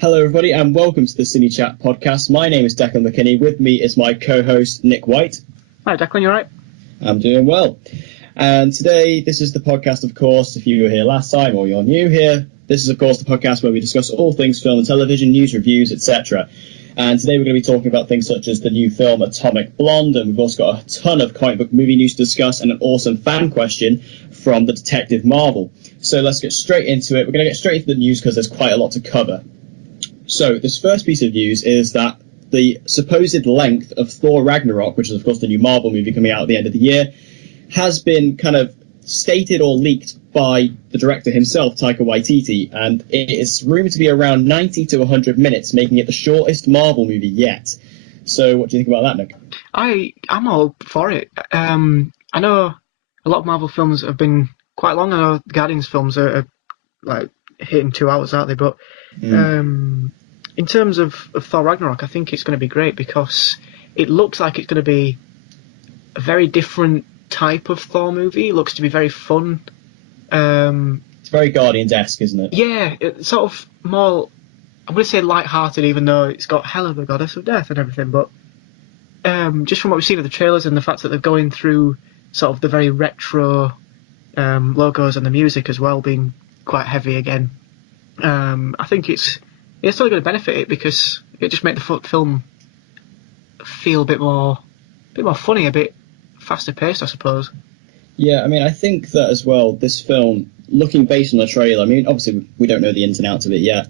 Hello, everybody, and welcome to the CineChat podcast. My name is Declan McKinney. With me is my co-host, Nick White. Hi, Declan, you all right? I'm doing well. And today, this is the podcast, of course, if you were here last time or you're new here, this is, of course, the podcast where we discuss all things film and television, news, reviews, etc. And today we're going to be talking about things such as the new film Atomic Blonde, and we've also got a ton of comic book movie news to discuss and an awesome fan question from the Detective Marvel. So let's get straight into it. We're going to get straight into the news because there's quite a lot to cover. So this first piece of news is that the supposed length of Thor Ragnarok, which is of course the new Marvel movie coming out at the end of the year, has been kind of stated or leaked by the director himself, Taika Waititi, and it is rumoured to be around 90 to 100 minutes, making it the shortest Marvel movie yet. So what do you think about that, Nick? I'm all for it. I know a lot of Marvel films have been quite long. I know the Guardians films are like hitting 2 hours, aren't they? But in terms of Thor Ragnarok, I think it's going to be great because it looks like it's going to be a very different type of Thor movie. It looks to be very fun. It's very Guardians-esque, isn't it? Yeah, it's sort of more, I'm going to say light-hearted, even though it's got Hela, the goddess of death and everything. But just from what we've seen of the trailers and the fact that they're going through sort of the very retro logos and the music as well being quite heavy again, I think it's still going to benefit it because it just makes the film feel a bit more funny, a bit faster paced, I suppose. Yeah, I mean, I think that as well, this film, looking based on the trailer, I mean, obviously we don't know the ins and outs of it yet,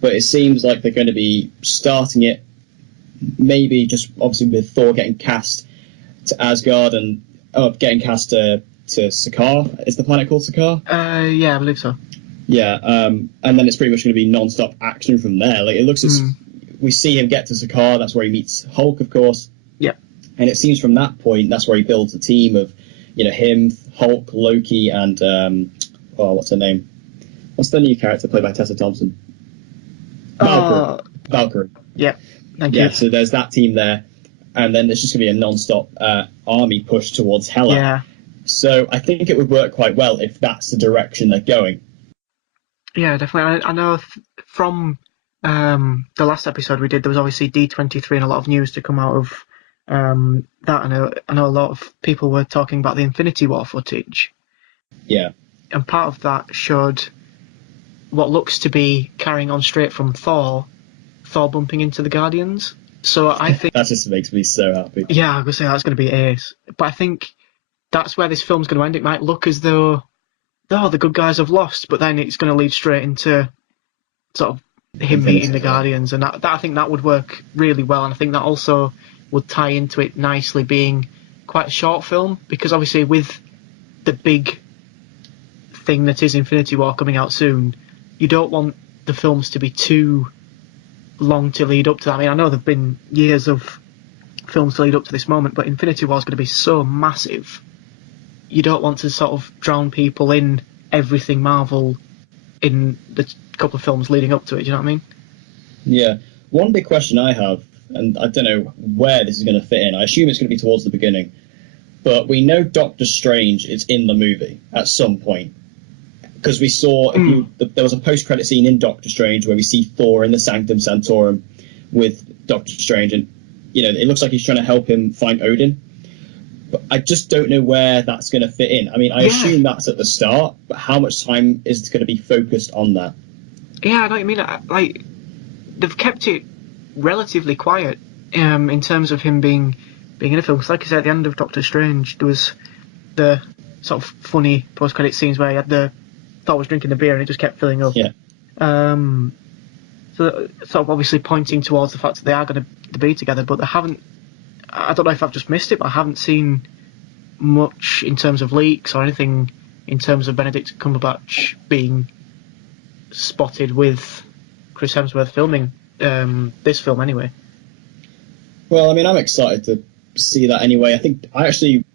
but it seems like they're going to be starting it maybe just obviously with Thor getting cast to Asgard and getting cast to Sakaar. Is the planet called Sakaar? Yeah, I believe so. Yeah, and then it's pretty much going to be non-stop action from there. Like, it looks as we see him get to Sakaar, that's where he meets Hulk, of course. Yeah. And it seems from that point, that's where he builds a team of, him, Hulk, Loki, and, what's her name? What's the new character played by Tessa Thompson? Valkyrie. Yeah, thank you. Yeah, so there's that team there, and then there's just going to be a non-stop army push towards Hela. Yeah. So I think it would work quite well if that's the direction they're going. Yeah, definitely. I know from the last episode we did, there was obviously D23 and a lot of news to come out of that. I know a lot of people were talking about the Infinity War footage. Yeah. And part of that showed what looks to be carrying on straight from Thor bumping into the Guardians. So I think that just makes me so happy. Yeah, I was going to say that's going to be ace. But I think that's where this film's going to end. It might look as though the good guys have lost, but then it's going to lead straight into sort of him meeting the Guardians, and that I think that would work really well, and I think that also would tie into it nicely being quite a short film, because obviously with the big thing that is Infinity War coming out soon, you don't want the films to be too long to lead up to that. I mean, I know there have been years of films to lead up to this moment, but Infinity War is going to be so massive. You don't want to sort of drown people in everything Marvel in the couple of films leading up to it, do you know what I mean? Yeah. One big question I have, and I don't know where this is going to fit in, I assume it's going to be towards the beginning, but we know Doctor Strange is in the movie at some point. Because we saw, there was a post-credit scene in Doctor Strange where we see Thor in the Sanctum Sanctorum with Doctor Strange, and, it looks like he's trying to help him find Odin. But I just don't know where that's going to fit in. I mean, I assume that's at the start, but how much time is going to be focused on that? Yeah, I know what you mean. Like, they've kept it relatively quiet in terms of him being in a film. Because like I said, at the end of Doctor Strange, there was the sort of funny post-credit scenes where he had Thor was drinking the beer and it just kept filling up. Yeah. So sort of obviously pointing towards the fact that they are going to be together, but they haven't. I don't know if I've just missed it, but I haven't seen much in terms of leaks or anything in terms of Benedict Cumberbatch being spotted with Chris Hemsworth filming this film anyway. Well, I mean, I'm excited to see that anyway. I think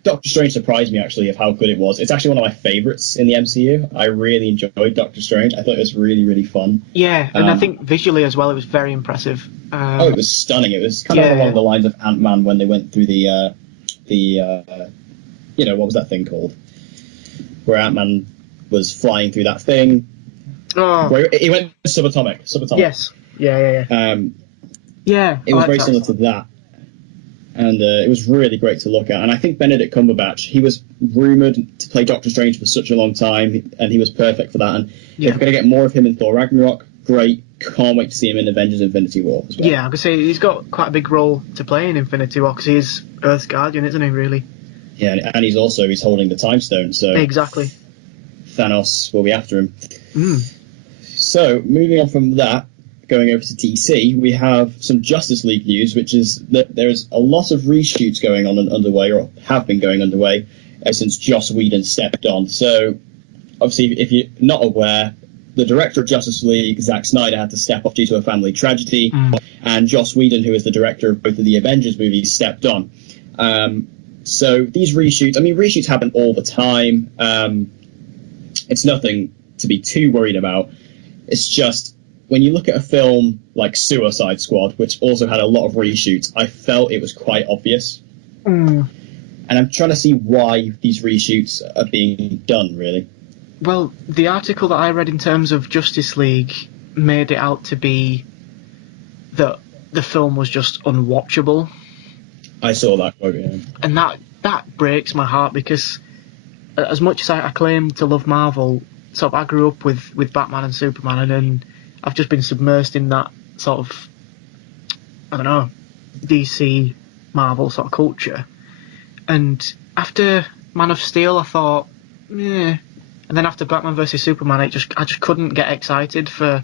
Doctor Strange surprised me actually of how good it was. It's actually one of my favourites in the MCU. I really enjoyed Doctor Strange. I thought it was really, really fun. Yeah, and I think visually as well, it was very impressive. It was stunning. It was kind of along the lines of Ant-Man when they went through the what was that thing called? Where Ant-Man was flying through that thing. Oh. Where he went subatomic. Yes. Yeah, It was very similar to that. And it was really great to look at. And I think Benedict Cumberbatch, he was rumoured to play Doctor Strange for such a long time, and he was perfect for that. And if we're going to get more of him in Thor Ragnarok, great. Can't wait to see him in Avengers Infinity War as well. Yeah, I could say he's got quite a big role to play in Infinity War, because he's Earth's Guardian, isn't he, really? Yeah, and he's holding the Time Stone, so... Exactly. Thanos will be after him. So, moving on from that, going over to DC, we have some Justice League news, which is that there's a lot of reshoots going on and underway, or have been going underway, since Joss Whedon stepped on. So, obviously, if you're not aware, the director of Justice League, Zack Snyder, had to step off due to a family tragedy, and Joss Whedon, who is the director of both of the Avengers movies, stepped on. So these reshoots, I mean, reshoots happen all the time. It's nothing to be too worried about. It's just, when you look at a film like Suicide Squad, which also had a lot of reshoots, I felt it was quite obvious. And I'm trying to see why these reshoots are being done, really. Well, the article that I read in terms of Justice League made it out to be that the film was just unwatchable. I saw that quote, yeah. And that breaks my heart, because as much as I claim to love Marvel, sort of I grew up with Batman and Superman, and I've just been submersed in that sort of, I don't know, DC, Marvel sort of culture. And after Man of Steel, I thought, yeah. And then after Batman vs Superman, I just couldn't get excited for.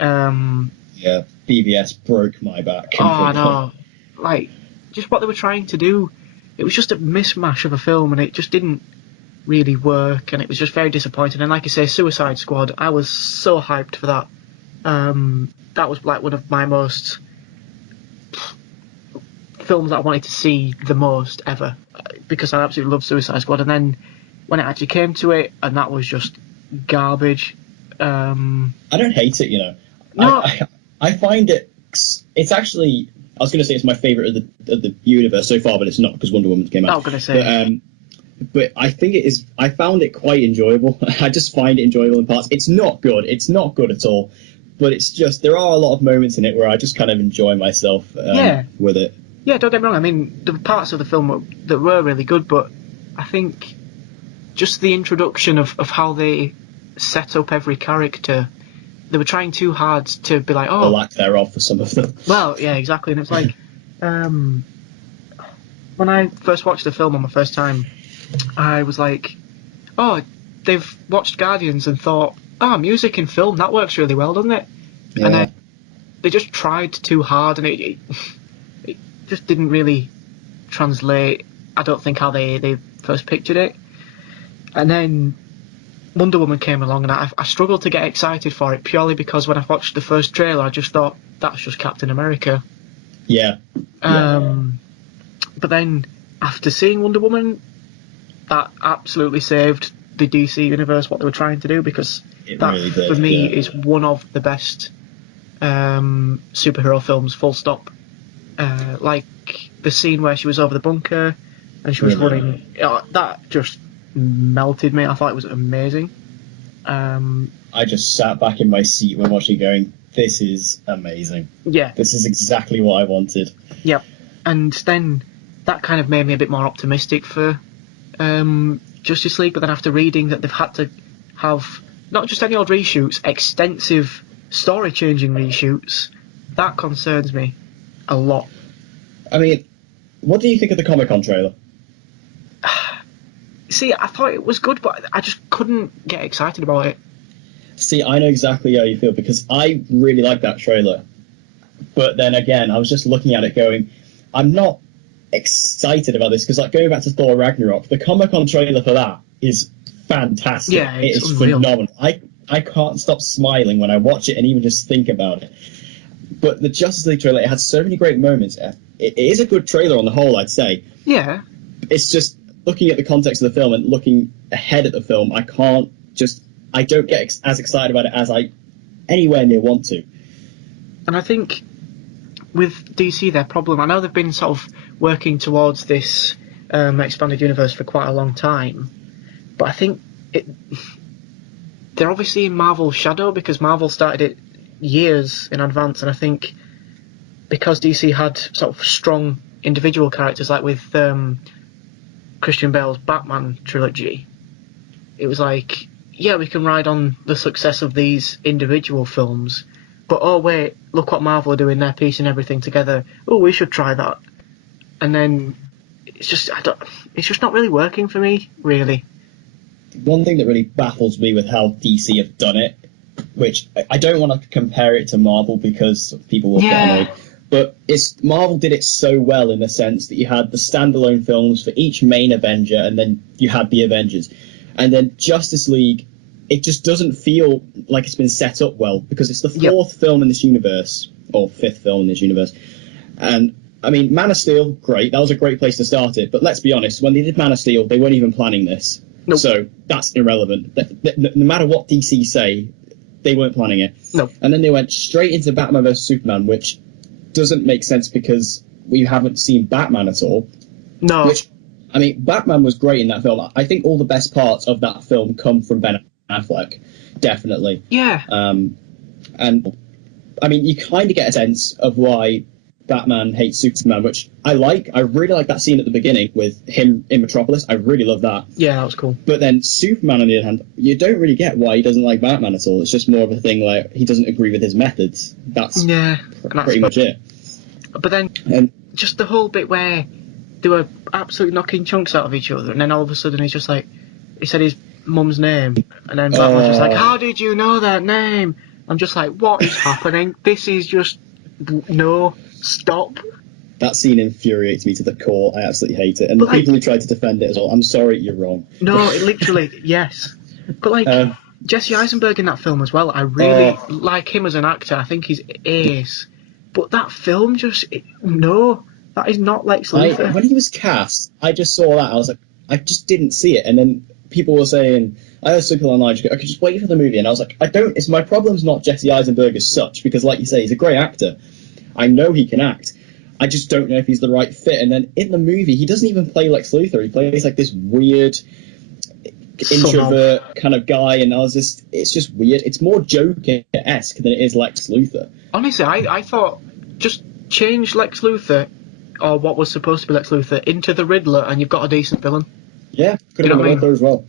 Yeah, BVS broke my back. Oh, I know. Like, just what they were trying to do, it was just a mismatch of a film, and it just didn't really work, and it was just very disappointing. And like I say, Suicide Squad, I was so hyped for that. That was like one of my most films that I wanted to see the most ever, because I absolutely love Suicide Squad. And then when it actually came to it, and that was just garbage. I don't hate it, you know. No. I find it's actually, I was going to say it's my favourite of the universe so far, but it's not, because Wonder Woman came out. I was going to say. But I think it is. I found it quite enjoyable. I just find it enjoyable in parts. It's not good. It's not good at all. But it's just, there are a lot of moments in it where I just kind of enjoy myself with it. Yeah, don't get me wrong. I mean, the parts of the film that were really good, but I think just the introduction of how they set up every character, they were trying too hard to be like, oh... The lack thereof for some of them. Well, yeah, exactly. And it's like, when I first watched the film on my first time, I was like, oh, they've watched Guardians and thought, music in film, that works really well, doesn't it? Yeah. And then they just tried too hard, and it just didn't really translate, I don't think, how they first pictured it. And then Wonder Woman came along, and I struggled to get excited for it, purely because when I watched the first trailer, I just thought, that's just Captain America. Yeah. But then, after seeing Wonder Woman, that absolutely saved the DC universe, what they were trying to do, because It that, really did, for me, yeah. is one of the best superhero films, full stop. Like the scene where she was over the bunker and she was running, that just melted me. I thought it was amazing. I just sat back in my seat when watching, going, this is amazing. Yeah. This is exactly what I wanted. Yep. And then that kind of made me a bit more optimistic for Justice League, but then after reading that they've had to have not just any old reshoots, extensive story-changing reshoots, that concerns me a lot. I mean, what do you think of the Comic-Con trailer? See, I thought it was good, but I just couldn't get excited about it. See, I know exactly how you feel, because I really like that trailer. But then again, I was just looking at it going, I'm not excited about this, because like going back to Thor Ragnarok, the Comic-Con trailer for that is fantastic. Yeah, it is unreal. phenomenal. I can't stop smiling when I watch it and even just think about it. But the Justice League trailer, it had so many great moments. It is a good trailer on the whole, I'd say. Yeah. It's just looking at the context of the film and looking ahead at the film, I don't get as excited about it as I anywhere near want to. And I think with DC, their problem, I know they've been sort of working towards this expanded universe for quite a long time, but I think they're obviously in Marvel's shadow, because Marvel started it years in advance, and I think because DC had sort of strong individual characters, like with Christian Bale's Batman trilogy, it was like, yeah, we can ride on the success of these individual films, but oh wait, look what Marvel are doing, they're piecing everything together. Oh, we should try that. And then it's just not really working for me, really. One thing that really baffles me with how DC have done it, which I don't want to compare it to Marvel because people will get annoyed, but Marvel did it so well in the sense that you had the standalone films for each main Avenger, and then you had the Avengers. And then Justice League, it just doesn't feel like it's been set up well, because it's the fourth film in this universe, or fifth film in this universe. And, I mean, Man of Steel, great. That was a great place to start it. But let's be honest, when they did Man of Steel, they weren't even planning this. Nope. So that's irrelevant. No matter what DC say, they weren't planning it. Nope. And then they went straight into Batman vs Superman, which doesn't make sense because we haven't seen Batman at all. No. Which, I mean, Batman was great in that film. I think all the best parts of that film come from Ben Affleck, definitely. Yeah. And, I mean, you kind of get a sense of why Batman hates Superman, which I like. I really like that scene at the beginning with him in Metropolis. I really love that. Yeah, that was cool. But then Superman, on the other hand, you don't really get why he doesn't like Batman at all. It's just more of a thing like he doesn't agree with his methods. That's pretty much it. But then just the whole bit where they were absolutely knocking chunks out of each other, and then all of a sudden he's just like, he said his mum's name, and then Batman's just like, how did you know that name? I'm just like, what is happening? This is just, no, stop. That scene infuriates me to the core. I absolutely hate it. And the people who try to defend it as well, I'm sorry, you're wrong. No, it literally, yes. But like, Jesse Eisenberg in that film as well, I really like him as an actor. I think he's ace. But that film just, no, that is not Lex Luthor. When he was cast, I just saw that. I was like, I just didn't see it. And then people were saying, I heard something online, I could just wait for the movie. And I was like, my problem's not Jesse Eisenberg as such, because like you say, he's a great actor. I know he can act. I just don't know if he's the right fit. And then in the movie, he doesn't even play Lex Luthor. He plays like this weird introvert kind of guy, and it's just weird. It's more Joker-esque than it is Lex Luthor. Honestly, I thought just change Lex Luthor, or what was supposed to be Lex Luthor, into the Riddler, and you've got a decent villain. Yeah, could have been the Riddler as well.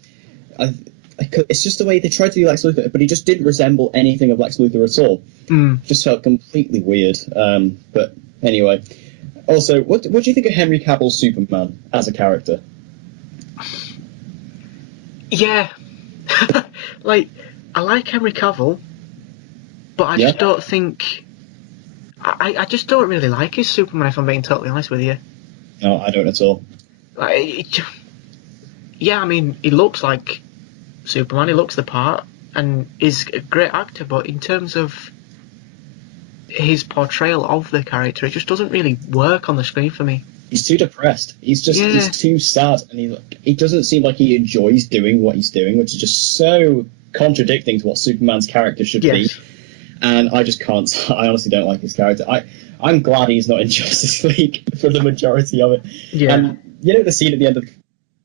It's just the way they tried to do Lex Luthor, but he just didn't resemble anything of Lex Luthor at all. Just felt completely weird. But anyway, also, what do you think of Henry Cavill's Superman as a character? Yeah, like, I like Henry Cavill, but I just don't think. I just don't really like his Superman, if I'm being totally honest with you. No, I don't at all. Yeah, I mean, he looks like Superman, he looks the part, and is a great actor, but in terms of his portrayal of the character, it just doesn't really work on the screen for me. He's too depressed. He's too sad, and he doesn't seem like he enjoys doing what he's doing, which is just so contradicting to what Superman's character should be. And I just can't. I honestly don't like his character. I'm glad he's not in Justice League for the majority of it. Yeah. And you know the scene at the end of the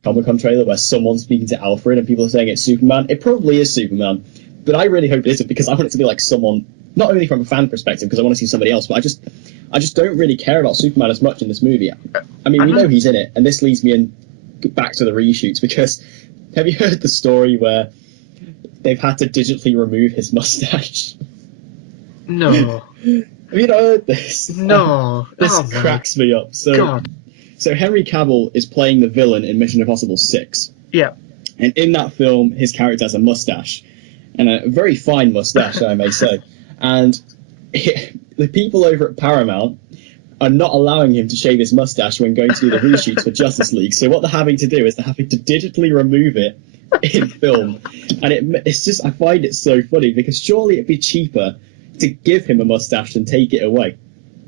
Comic-Con trailer where someone's speaking to Alfred and people are saying it's Superman? It probably is Superman, but I really hope it isn't, because I want it to be like someone, not only from a fan perspective, because I want to see somebody else, but I just don't really care about Superman as much in this movie. I mean, we know he's in it, and this leads me back to the reshoots, because have you heard the story where they've had to digitally remove his mustache? No. Have you not heard this? No. This cracks me up. So Henry Cavill is playing the villain in Mission Impossible 6. Yeah. And in that film, his character has a mustache. And a very fine mustache, I may say. And the people over at Paramount are not allowing him to shave his mustache when going to do the reshoots for Justice League. So what they're having to do is they're having to digitally remove it in film. And it's just, I find it so funny, because surely it'd be cheaper to give him a mustache and take it away.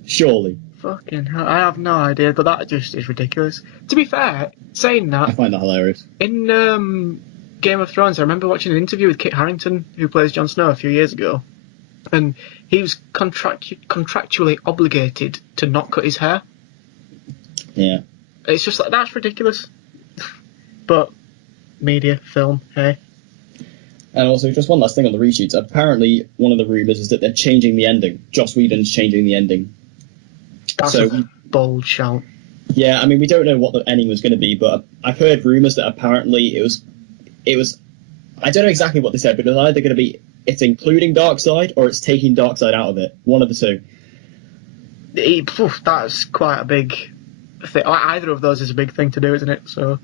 Surely. Fucking hell, I have no idea, but that just is ridiculous. To be fair, saying that, I find that hilarious. In Game of Thrones, I remember watching an interview with Kit Harington, who plays Jon Snow, a few years ago, and he was contractually obligated to not cut his hair. Yeah. It's just like, that's ridiculous. But media, film, hey. And also, just one last thing on the reshoots. Apparently, one of the rumours is that they're changing the ending. Joss Whedon's changing the ending. That's a bold shout. Yeah, I mean, we don't know what the ending was going to be, but I've heard rumours that apparently it was. I don't know exactly what they said, but it's either going to be it's including Darkseid or it's taking Darkseid out of it. One of the two. That's quite a big thing. Either of those is a big thing to do, isn't it? So.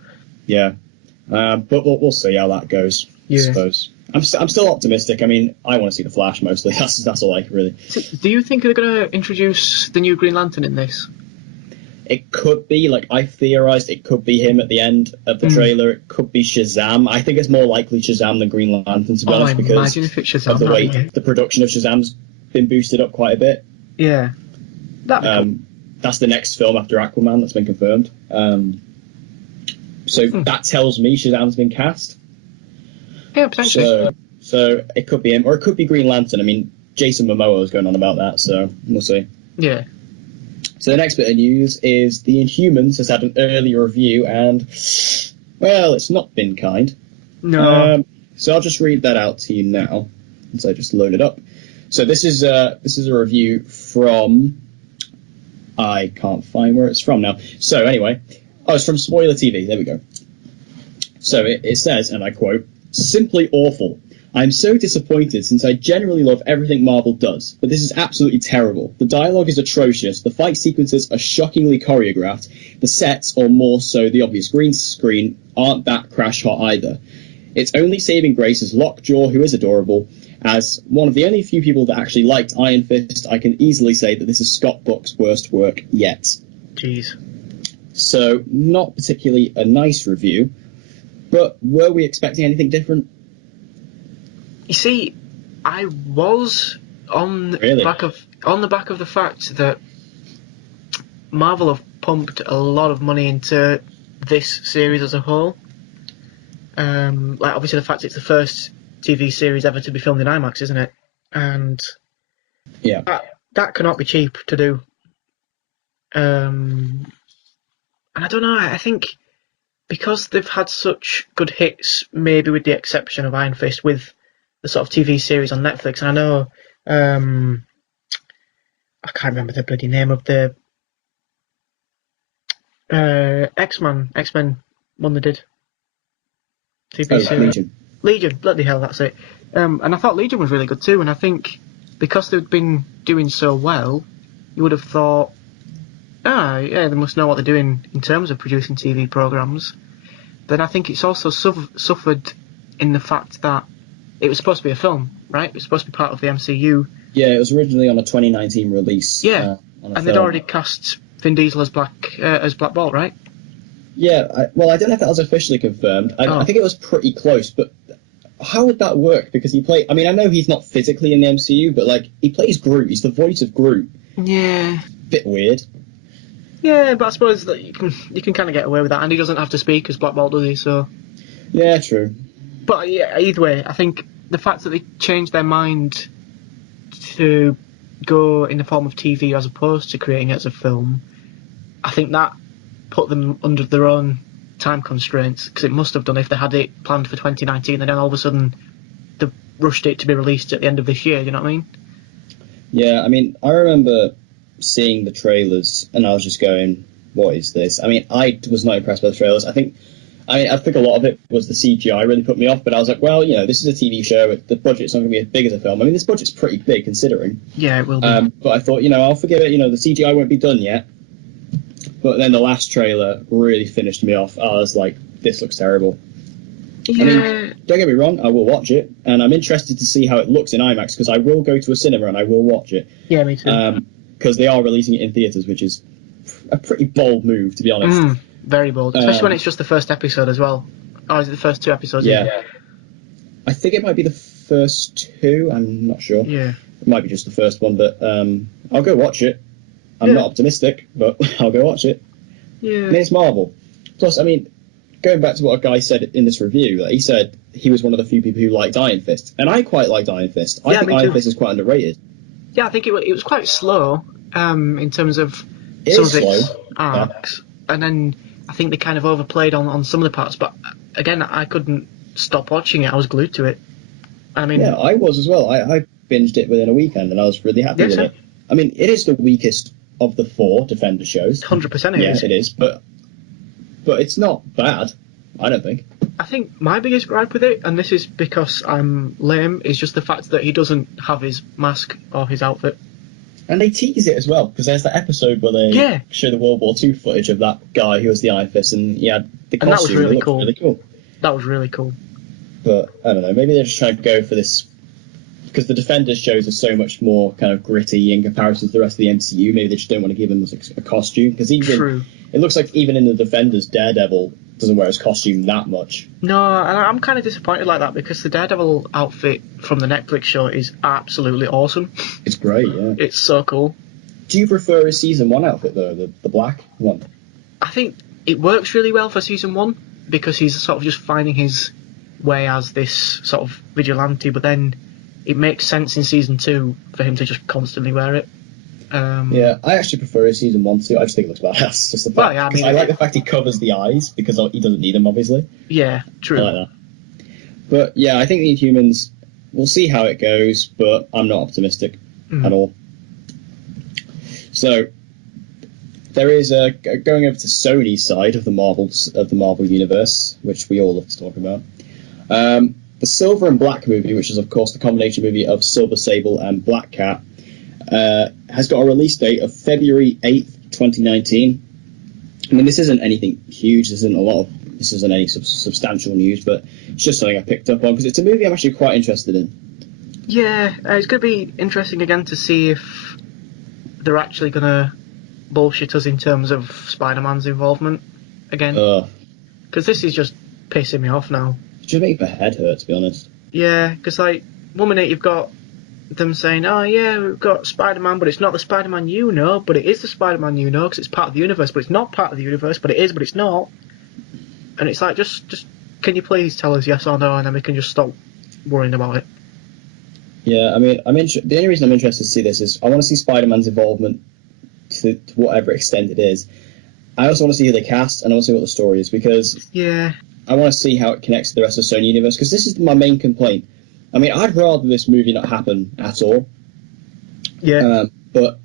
Yeah, but we'll see how that goes. I suppose. I'm still optimistic. I mean, I want to see the Flash mostly. That's all I really. Do you think they're going to introduce the new Green Lantern in this? It could be, like, I theorised it could be him at the end of the trailer. It could be Shazam. I think it's more likely Shazam than Green Lantern, to be honest, because imagine if it's Shazam, of the way the production of Shazam's been boosted up quite a bit. Yeah. Cool. That's the next film after Aquaman that's been confirmed. So that tells me Shazam's been cast. Yeah, potentially. So it could be him, or it could be Green Lantern. I mean, Jason Momoa is going on about that, so we'll see. Yeah. So the next bit of news is The Inhumans has had an early review, and, well, it's not been kind. No. So I'll just read that out to you now, once I just load it up. So this is a review from... I can't find where it's from now. So anyway, it's from Spoiler TV. There we go. So it says, and I quote, "Simply awful. I'm so disappointed since I generally love everything Marvel does, but this is absolutely terrible. The dialogue is atrocious, the fight sequences are shockingly choreographed, the sets, or more so the obvious green screen, aren't that crash hot either. Its only saving grace is Lockjaw, who is adorable. As one of the only few people that actually liked Iron Fist, I can easily say that this is Scott Buck's worst work yet." Jeez. So, not particularly a nice review, but were we expecting anything different? You see, I was on the back of the fact that Marvel have pumped a lot of money into this series as a whole. Like, obviously the fact it's the first TV series ever to be filmed in IMAX, isn't it? And yeah, that cannot be cheap to do. And I don't know, I think because they've had such good hits, maybe with the exception of Iron Fist, with the sort of TV series on Netflix, and I know I can't remember the bloody name of the X-Men one they did. TV series. Legion, bloody hell, that's it. And I thought Legion was really good too, and I think because they've been doing so well, you would have thought, yeah, they must know what they're doing in terms of producing TV programmes. Then I think it's also suffered in the fact that it was supposed to be a film, right? It was supposed to be part of the MCU. Yeah, it was originally on a 2019 release. Yeah, and they'd already cast Vin Diesel as Black Bolt, right? Yeah, I don't know if that was officially confirmed. I think it was pretty close, but how would that work? Because I mean, I know he's not physically in the MCU, but, like, he plays Groot. He's the voice of Groot. Yeah. Bit weird. Yeah, but I suppose that you can kind of get away with that, and he doesn't have to speak as Black Bolt, does he? So. Yeah, true. But yeah, either way, I think the fact that they changed their mind to go in the form of TV as opposed to creating it as a film, I think that put them under their own time constraints, because it must have done if they had it planned for 2019 and then all of a sudden they rushed it to be released at the end of this year, you know what I mean? Yeah, I mean, I remember seeing the trailers and I was just going, what is this? I mean, I was not impressed by the trailers. I think a lot of it was the CGI really put me off, but I was like, well, this is a TV show, the budget's not going to be as big as a film. I mean, this budget's pretty big considering. Yeah, it will be. But I thought, I'll forgive it, the CGI won't be done yet. But then the last trailer really finished me off. I was like, this looks terrible. Yeah. I mean, don't get me wrong, I will watch it, and I'm interested to see how it looks in IMAX, because I will go to a cinema and I will watch it. Yeah, me too. Because they are releasing it in theatres, which is a pretty bold move, to be honest. Very bold, especially when it's just the first episode as well. Oh, is it the first 2 episodes? Yeah. I think it might be the first 2, I'm not sure. Yeah. It might be just the first one, but I'll go watch it. I'm not optimistic, but I'll go watch it. Yeah. I mean, it's Marvel. Plus, I mean, going back to what a guy said in this review, he said he was one of the few people who liked Iron Fist, and I quite liked Iron Fist. I think Iron Fist is quite underrated. Yeah, I think it was quite slow in terms of some of its arcs, and then I think they kind of overplayed on some of the parts. But again, I couldn't stop watching it. I was glued to it. I mean, Yeah, I was as well. I binged it within a weekend, and I was really happy with it. I mean, it is the weakest of the 4 Defender shows. 100% it is. Yeah, it is, but it's not bad, I don't think. I think my biggest gripe with it, and this is because I'm lame, is just the fact that he doesn't have his mask or his outfit. And they tease it as well, because there's that episode where they show the World War II footage of that guy who was the Iron Fist, and he had the costume. And that was really cool. Really cool. That was really cool. But, I don't know, maybe they're just trying to go for this, because the Defenders shows are so much more kind of gritty in comparison to the rest of the MCU. Maybe they just don't want to give him a costume, because even it looks like even in the Defenders, Daredevil doesn't wear his costume that much. No, and I'm kind of disappointed like that, because the Daredevil outfit from the Netflix show is absolutely awesome. It's great, yeah. It's so cool. Do you prefer his season 1 outfit though, the black one? I think it works really well for season 1, because he's sort of just finding his way as this sort of vigilante, but then it makes sense in season 2 for him to just constantly wear it. Yeah, I actually prefer his season 1 too. I just think it looks badass. Just the fact, I like the fact he covers the eyes, because he doesn't need them, obviously. Yeah, true. I like that. But yeah, I think the Inhumans, we'll see how it goes, but I'm not optimistic at all. So there is going over to Sony's side of the Marvel universe, which we all love to talk about. The Silver and Black movie, which is of course the combination movie of Silver Sable and Black Cat, has got a release date of February 8th, 2019. I mean, this isn't anything huge. This isn't any substantial news, but it's just something I picked up on because it's a movie I'm actually quite interested in. Yeah, it's going to be interesting again to see if they're actually going to bullshit us in terms of Spider-Man's involvement again. Because this is just pissing me off now. It just makes my head hurt, to be honest. Yeah, because like 1 minute you've got them saying, oh yeah, we've got Spider-Man, but it's not the Spider-Man you know, but it is the Spider-Man you know because it's part of the universe, but it's not part of the universe, but it is, but it's not. And it's like, just can you please tell us yes or no, and then we can just stop worrying about it. Yeah, I mean, the only reason I'm interested to see this is I want to see Spider-Man's involvement to whatever extent it is. I also want to see who they cast, and I want to see what the story is, because I want to see how it connects to the rest of the Sony universe, because this is my main complaint. I mean, I'd rather this movie not happen at all. Yeah. But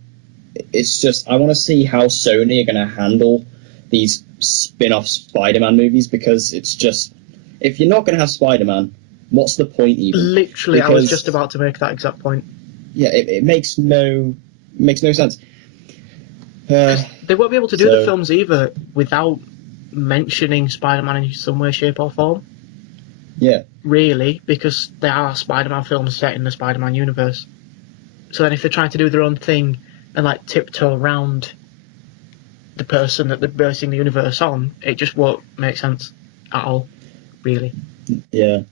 it's just, I want to see how Sony are going to handle these spin-off Spider-Man movies, because it's just, if you're not going to have Spider-Man, what's the point even? Literally, because I was just about to make that exact point. Yeah, it makes no sense. They won't be able to do the films either without mentioning Spider-Man in some way, shape or form. Yeah. Really, because they are Spider-Man films set in the Spider-Man universe. So then if they're trying to do their own thing and like tiptoe around the person that they're basing the universe on, it just won't make sense at all, really. Yeah.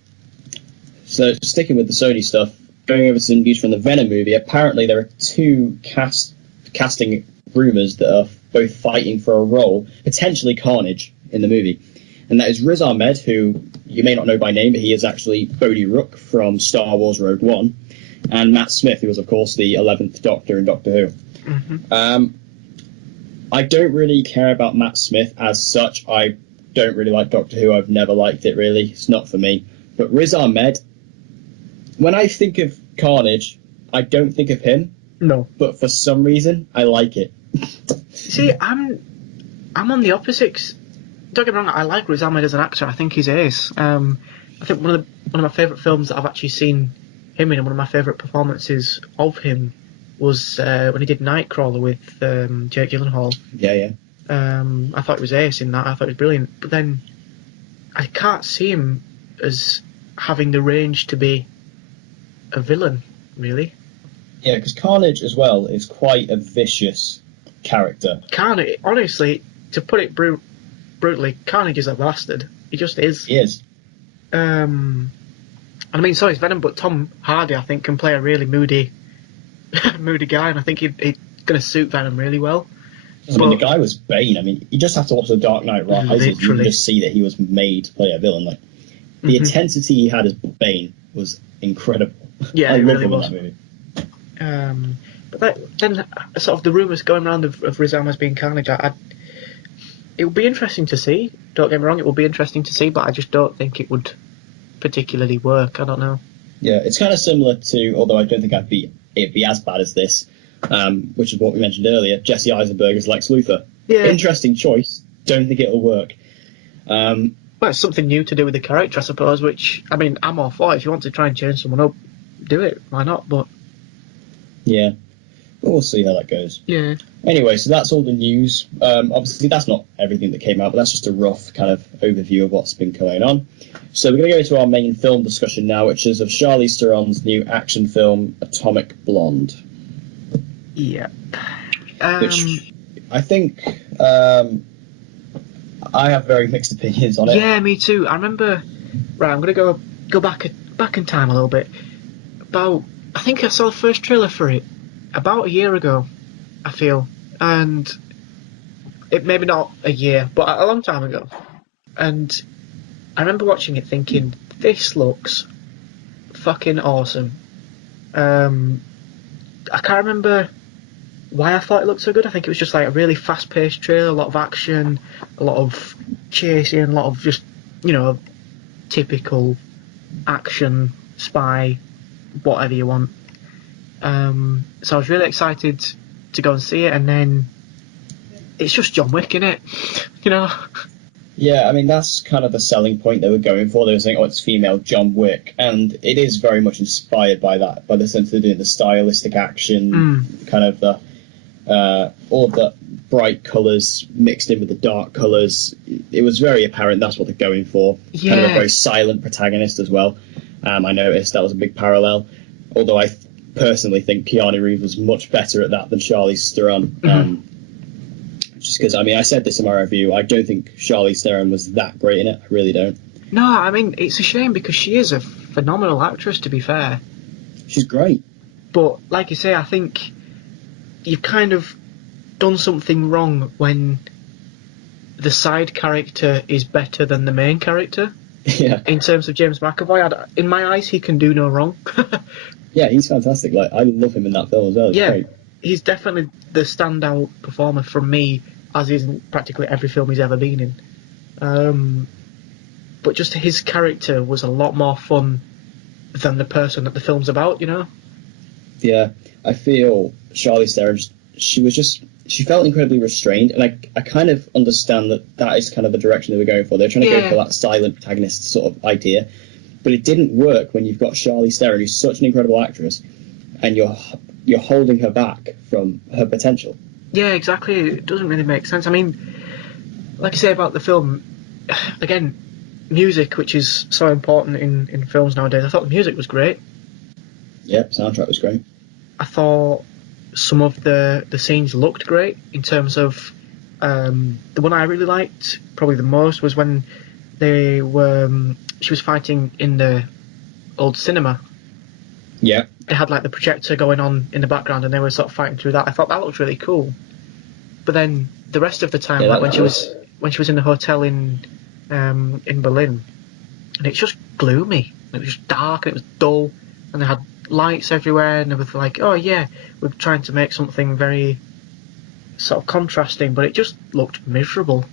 So sticking with the Sony stuff, going over to some news from the Venom movie, apparently there are 2 casting rumours that are both fighting for a role, potentially Carnage, in the movie. And that is Riz Ahmed, who you may not know by name, but he is actually Bodhi Rook from Star Wars Rogue One, and Matt Smith, who was, of course, the 11th Doctor in Doctor Who. Mm-hmm. I don't really care about Matt Smith as such. I don't really like Doctor Who. I've never liked it, really. It's not for me. But Riz Ahmed, when I think of Carnage, I don't think of him. No. But for some reason, I like it. See, I'm on the opposite. Don't get me wrong, I like Riz Ahmed as an actor. I think he's ace. I think one of my favourite films that I've actually seen him in, and one of my favourite performances of him was when he did Nightcrawler with Jake Gyllenhaal. Yeah. I thought he was ace in that. I thought he was brilliant. But then I can't see him as having the range to be a villain, really. Yeah, because Carnage as well is quite a vicious character. Carnage, honestly, to put it brutally, Carnage is a bastard. He just is. He is. I mean, so is Venom, but Tom Hardy, I think, can play a really moody guy, and I think he's going to suit Venom really well. I mean, the guy was Bane. I mean, you just have to watch The Dark Knight Rises. You can just see that he was made to play a villain. Like the intensity he had as Bane was incredible. Yeah, I it love really him was. in that movie. But then, sort of the rumours going around of Riz Ahmed being Carnage, it would be interesting to see. Don't get me wrong, it would be interesting to see, but I just don't think it would particularly work. I don't know. Yeah, it's kind of similar to, although I don't think it'd be as bad as this, which is what we mentioned earlier. Jesse Eisenberg as Lex Luthor. Yeah. Interesting choice. Don't think it'll work. Well, it's something new to do with the character, I suppose. Which, I mean, I'm all for it. If you want to try and change someone up, do it. Why not? But yeah, but we'll see how that goes. Yeah. Anyway, so that's all the news. Obviously, that's not everything that came out, but that's just a rough kind of overview of what's been going on. So we're going to go into our main film discussion now, which is of Charlize Theron's new action film, Atomic Blonde. Yeah. Which I think I have very mixed opinions on it. Yeah, me too. I remember. Right, I'm going to go back in time a little bit. I think I saw the first trailer for it about a year ago, I feel. And it maybe not a year, but a long time ago. And I remember watching it thinking, this looks fucking awesome. I can't remember why I thought it looked so good. I think it was just like a really fast-paced trailer, a lot of action, a lot of chasing, a lot of just, typical action, spy, whatever you want. So I was really excited to go and see it, and then it's just John Wick, innit? Yeah, I mean, that's kind of the selling point they were going for. They were saying, it's female John Wick, and it is very much inspired by that, by the sense they're doing the stylistic action, kind of the all of the bright colours mixed in with the dark colours. It was very apparent that's what they're going for. Yeah. Kind of a very silent protagonist as well. I noticed that was a big parallel, although I personally think Keanu Reeves was much better at that than Charlize Theron. Just because, I said this in my review, I don't think Charlize Theron was that great in it. I really don't. No, I mean, it's a shame because she is a phenomenal actress, to be fair. She's great. But, like you say, I think you've kind of done something wrong when the side character is better than the main character. Yeah. In terms of James McAvoy, in my eyes, he can do no wrong. Yeah, he's fantastic. Like, I love him in that film as well. It's great. He's definitely the standout performer from me, as is in practically every film he's ever been in. But just his character was a lot more fun than the person that the film's about, Yeah, I feel Charlize Theron, she felt incredibly restrained, and I kind of understand that is kind of the direction they were going for. They were trying to go for that silent protagonist sort of idea, but it didn't work when you've got Charlize Theron, who's such an incredible actress, and you're holding her back from her potential. Yeah, exactly. It doesn't really make sense. I mean, like I say about the film, again, music, which is so important in films nowadays, I thought the music was great. Yeah, soundtrack was great. I thought some of the scenes looked great in terms of the one I really liked probably the most was when she was fighting in the old cinema. Yeah. They had like the projector going on in the background and they were sort of fighting through that. I thought that looked really cool. But then the rest of the time, like when she was in the hotel in Berlin, and it's just gloomy. It was just dark and it was dull, and they had lights everywhere, and they were like, oh yeah, we're trying to make something very sort of contrasting, but it just looked miserable.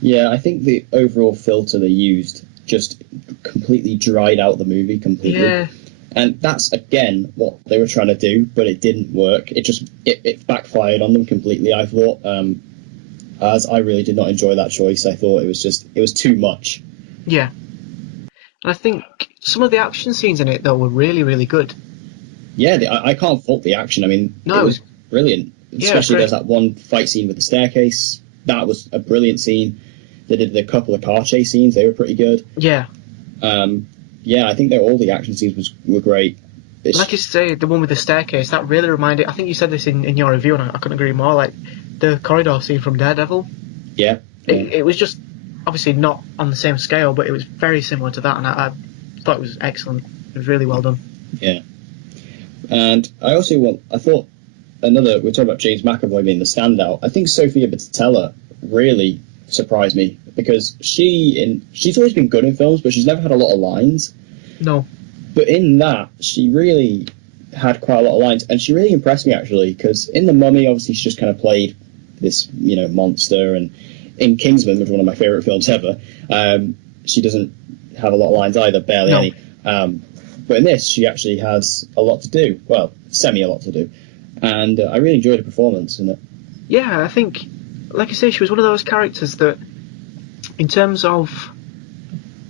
Yeah, I think the overall filter they used just completely dried out the movie completely. Yeah. And that's, again, what they were trying to do, but it didn't work. It backfired on them completely, I thought. As I really did not enjoy that choice. I thought it was too much. Yeah. And I think some of the action scenes in it, though, were really, really good. Yeah, I can't fault the action. It was brilliant. Especially there's that one fight scene with the staircase. That was a brilliant scene. They did a couple of car chase scenes. They were pretty good. Yeah. Yeah, I think that all the action scenes were great. Like you say, the one with the staircase, that really reminded... I think you said this in your review, and I couldn't agree more, like the corridor scene from Daredevil. Yeah. It was just, obviously not on the same scale, but it was very similar to that, and I thought it was excellent. It was really well done. Yeah. And I thought we're talking about James McAvoy being the standout. I think Sofia Boutella really surprised me, because she's always been good in films, but she's never had a lot of lines. No. But in that, she really had quite a lot of lines, and she really impressed me, actually, because in The Mummy, obviously, she just kind of played this, monster, and in Kingsman, which is one of my favourite films ever, she doesn't have a lot of lines either, barely any. But in this, she actually has a lot to do. Well, a lot to do. And I really enjoyed her performance in it. Yeah, I think, like I say, she was one of those characters that, in terms of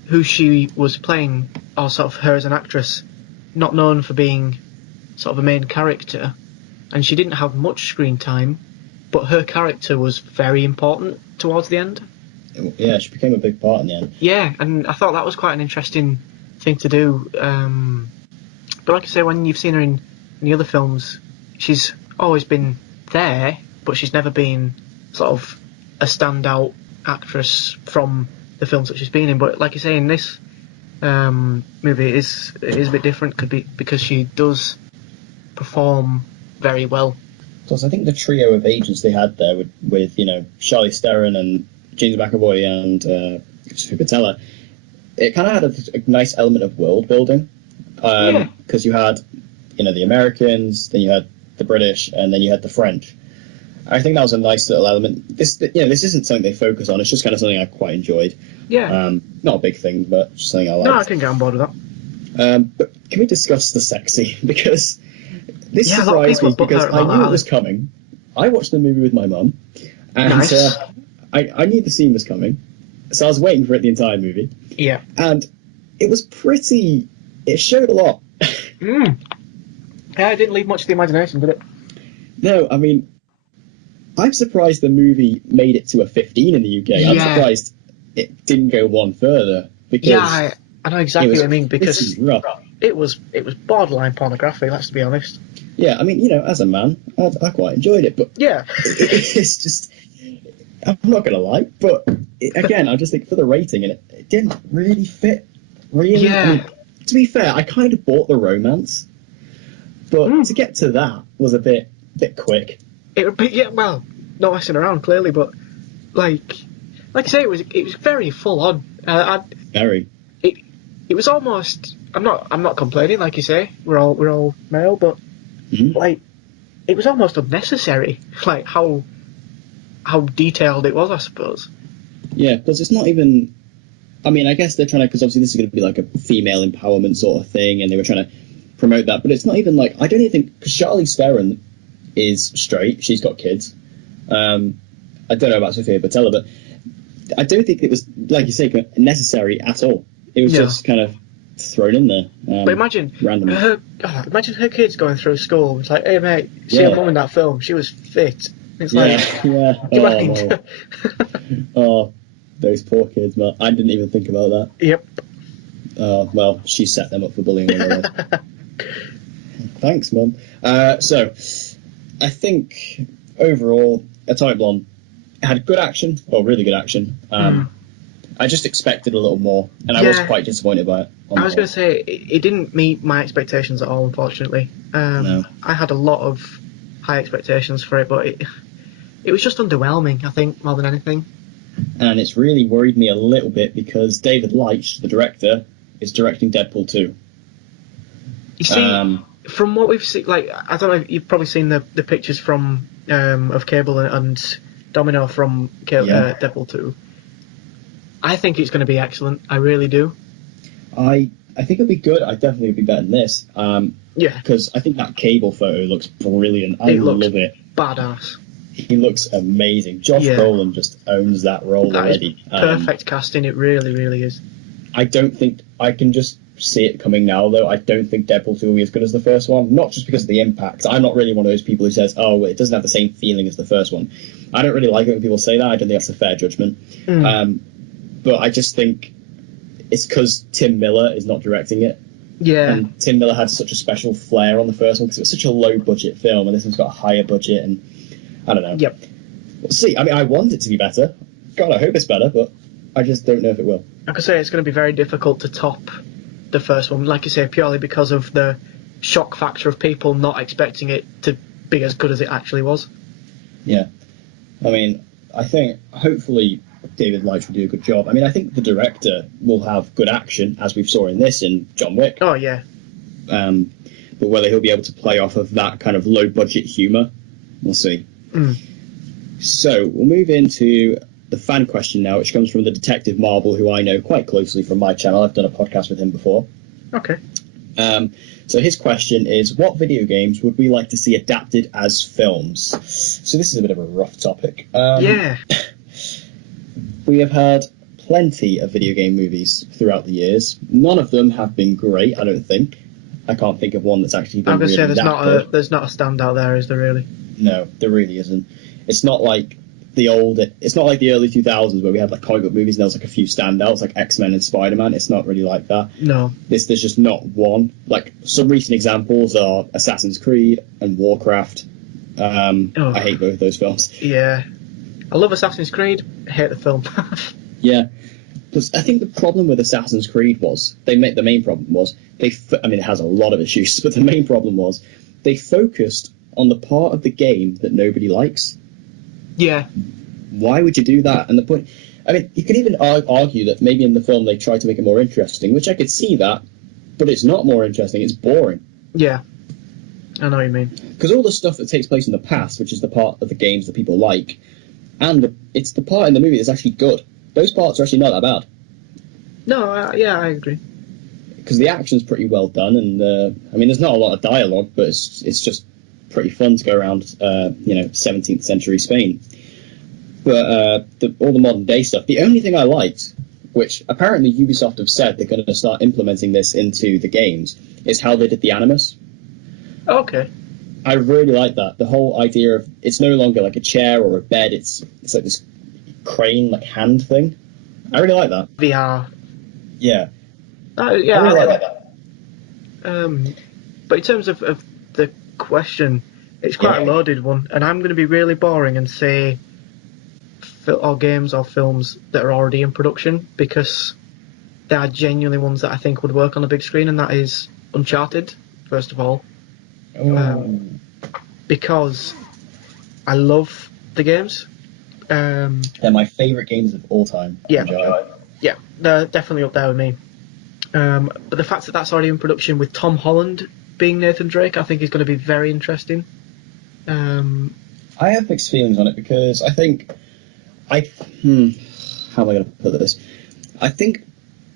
who she was playing, or sort of her as an actress, not known for being sort of a main character, and she didn't have much screen time, but her character was very important towards the end. Yeah, she became a big part in the end. Yeah, and I thought that was quite an interesting thing to do. But like I say, when you've seen her in the other films, she's always been there, but she's never been sort of a standout actress from the films that she's been in. But like you say, in this movie, it is a bit different, because she does perform very well. Plus, I think the trio of agents they had there with Charlize Theron and James McAvoy and Sophia Botella, it kind of had a nice element of world building, because you had the Americans, then you had the British, and then you had the French. I think that was a nice little element. This isn't something they focus on. It's just kind of something I quite enjoyed. Yeah. Not a big thing, but just something I liked. No, I can get on board with that. But can we discuss the sex scene? Because this Yeah, surprised me, because I knew it was coming. I watched the movie with my mum, and Nice. I knew the scene was coming, so I was waiting for it the entire movie. Yeah. And it was pretty... It showed a lot. Yeah, it didn't leave much to the imagination, did it? No, I mean, I'm surprised the movie made it to a 15 in the UK. I'm surprised it didn't go one further, because... Yeah, I know exactly what I mean, because rough. it was borderline pornography, let's be honest. Yeah, I mean, as a man, I quite enjoyed it, but Yeah. it's just... I'm not going to lie, but again, I just think for the rating, and it didn't really fit, really. Yeah. I mean, to be fair, I kind of bought the romance, but to get to that was a bit quick. It would be, well, not messing around, clearly, but like I say, it was very full on. Very. It was almost. I'm not complaining, like you say. We're all male, but like, it was almost unnecessary. Like how detailed it was, I suppose. Yeah, because it's not even... I mean, I guess they're trying to... Because obviously this is going to be like a female empowerment sort of thing, and they were trying to promote that, but it's not even like... I don't even think... Because Charlize Theron is straight. She's got kids. I don't know about Sophia Botella, but I don't think it was, like you say, necessary at all. It was just kind of thrown in there. But imagine randomly. Imagine her kids going through school. It's like, hey mate, see your mum in that film? She was fit. It's like, no. Oh, those poor kids, man. I didn't even think about that. Yep. Oh, well, she set them up for bullying. Thanks, Mum. So, I think overall, Atomic Blonde had good action, really good action. I just expected a little more, and I was quite disappointed by it. I was going to say, it didn't meet my expectations at all, unfortunately. No. I had a lot of high expectations for it, but it was just underwhelming, I think, more than anything. And it's really worried me a little bit, because David Leitch, the director, is directing Deadpool 2. You see, from what we've seen, like, I don't know, you've probably seen the pictures from of Cable and Domino from Deadpool 2. I think it's going to be excellent. I really do. I think it'll be good. I definitely will be better than this. Because I think that Cable photo looks brilliant. I love it. Badass. He looks amazing. Josh Brolin just owns that role already. Perfect casting. It really, really is. I don't think I can just see it coming now, though. I don't think Deadpool 2 will be as good as the first one. Not just because of the impact. I'm not really one of those people who says, oh, it doesn't have the same feeling as the first one. I don't really like it when people say that. I don't think that's a fair judgment. But I just think it's because Tim Miller is not directing it. Yeah. And Tim Miller had such a special flair on the first one, because it was such a low-budget film, and this one's got a higher budget, and I don't know. Yep. We'll see. I mean, I want it to be better. God, I hope it's better, but I just don't know if it will. I could say it's going to be very difficult to top the first one, like you say, purely because of the shock factor of people not expecting it to be as good as it actually was. Yeah. I mean, I think, hopefully, David Leitch will do a good job. I mean, I think the director will have good action, as we saw in this, in John Wick. Oh, yeah. But whether he'll be able to play off of that kind of low-budget humour, we'll see. So, we'll move into the fan question now, which comes from the Detective Marvel, who I know quite closely from my channel. I've done a podcast with him before. Okay. So his question is, what video games would we like to see adapted as films? So this is a bit of a rough topic. We have had plenty of video game movies throughout the years. None of them have been great, I don't think. I can't think of one that's actually been I'm going to really say good. there's not a standout there, is there really? No, there really isn't. It's not like the early 2000s where we had like comic book movies and there was like a few standouts like X-Men and Spider-Man. It's not really like that. No. There's just not one. Like some recent examples are Assassin's Creed and Warcraft. I hate both those films. Yeah. I love Assassin's Creed. I hate the film. Yeah. Because I think the problem with Assassin's Creed was the main problem was it has a lot of issues, but the main problem was they focused on the part of the game that nobody likes. Yeah. Why would you do that? And the point, I mean, you could even argue that maybe in the film they tried to make it more interesting, which I could see that, but it's not more interesting. It's boring. Yeah. I know what you mean. Because all the stuff that takes place in the past, which is the part of the games that people like, and it's the part in the movie that's actually good. Those parts are actually not that bad. No, I agree. Because the action's pretty well done, and there's not a lot of dialogue, but it's just pretty fun to go around, 17th century Spain. But all the modern day stuff, the only thing I liked, which apparently Ubisoft have said they're going to start implementing this into the games, is how they did the Animus. Okay. I really like that. The whole idea of it's no longer like a chair or a bed, it's like this crane, like hand thing. I really like that. VR. Yeah. I really like that. But in terms of the question, it's quite a loaded one, and I'm going to be really boring and say games or films that are already in production, because they are genuinely ones that I think would work on the big screen, and that is Uncharted, first of all. Because I love the games. They're my favourite games of all time. Yeah, they're definitely up there with me. But the fact that that's already in production with Tom Holland being Nathan Drake, I think is going to be very interesting. I have mixed feelings on it because I think how am I going to put this? I think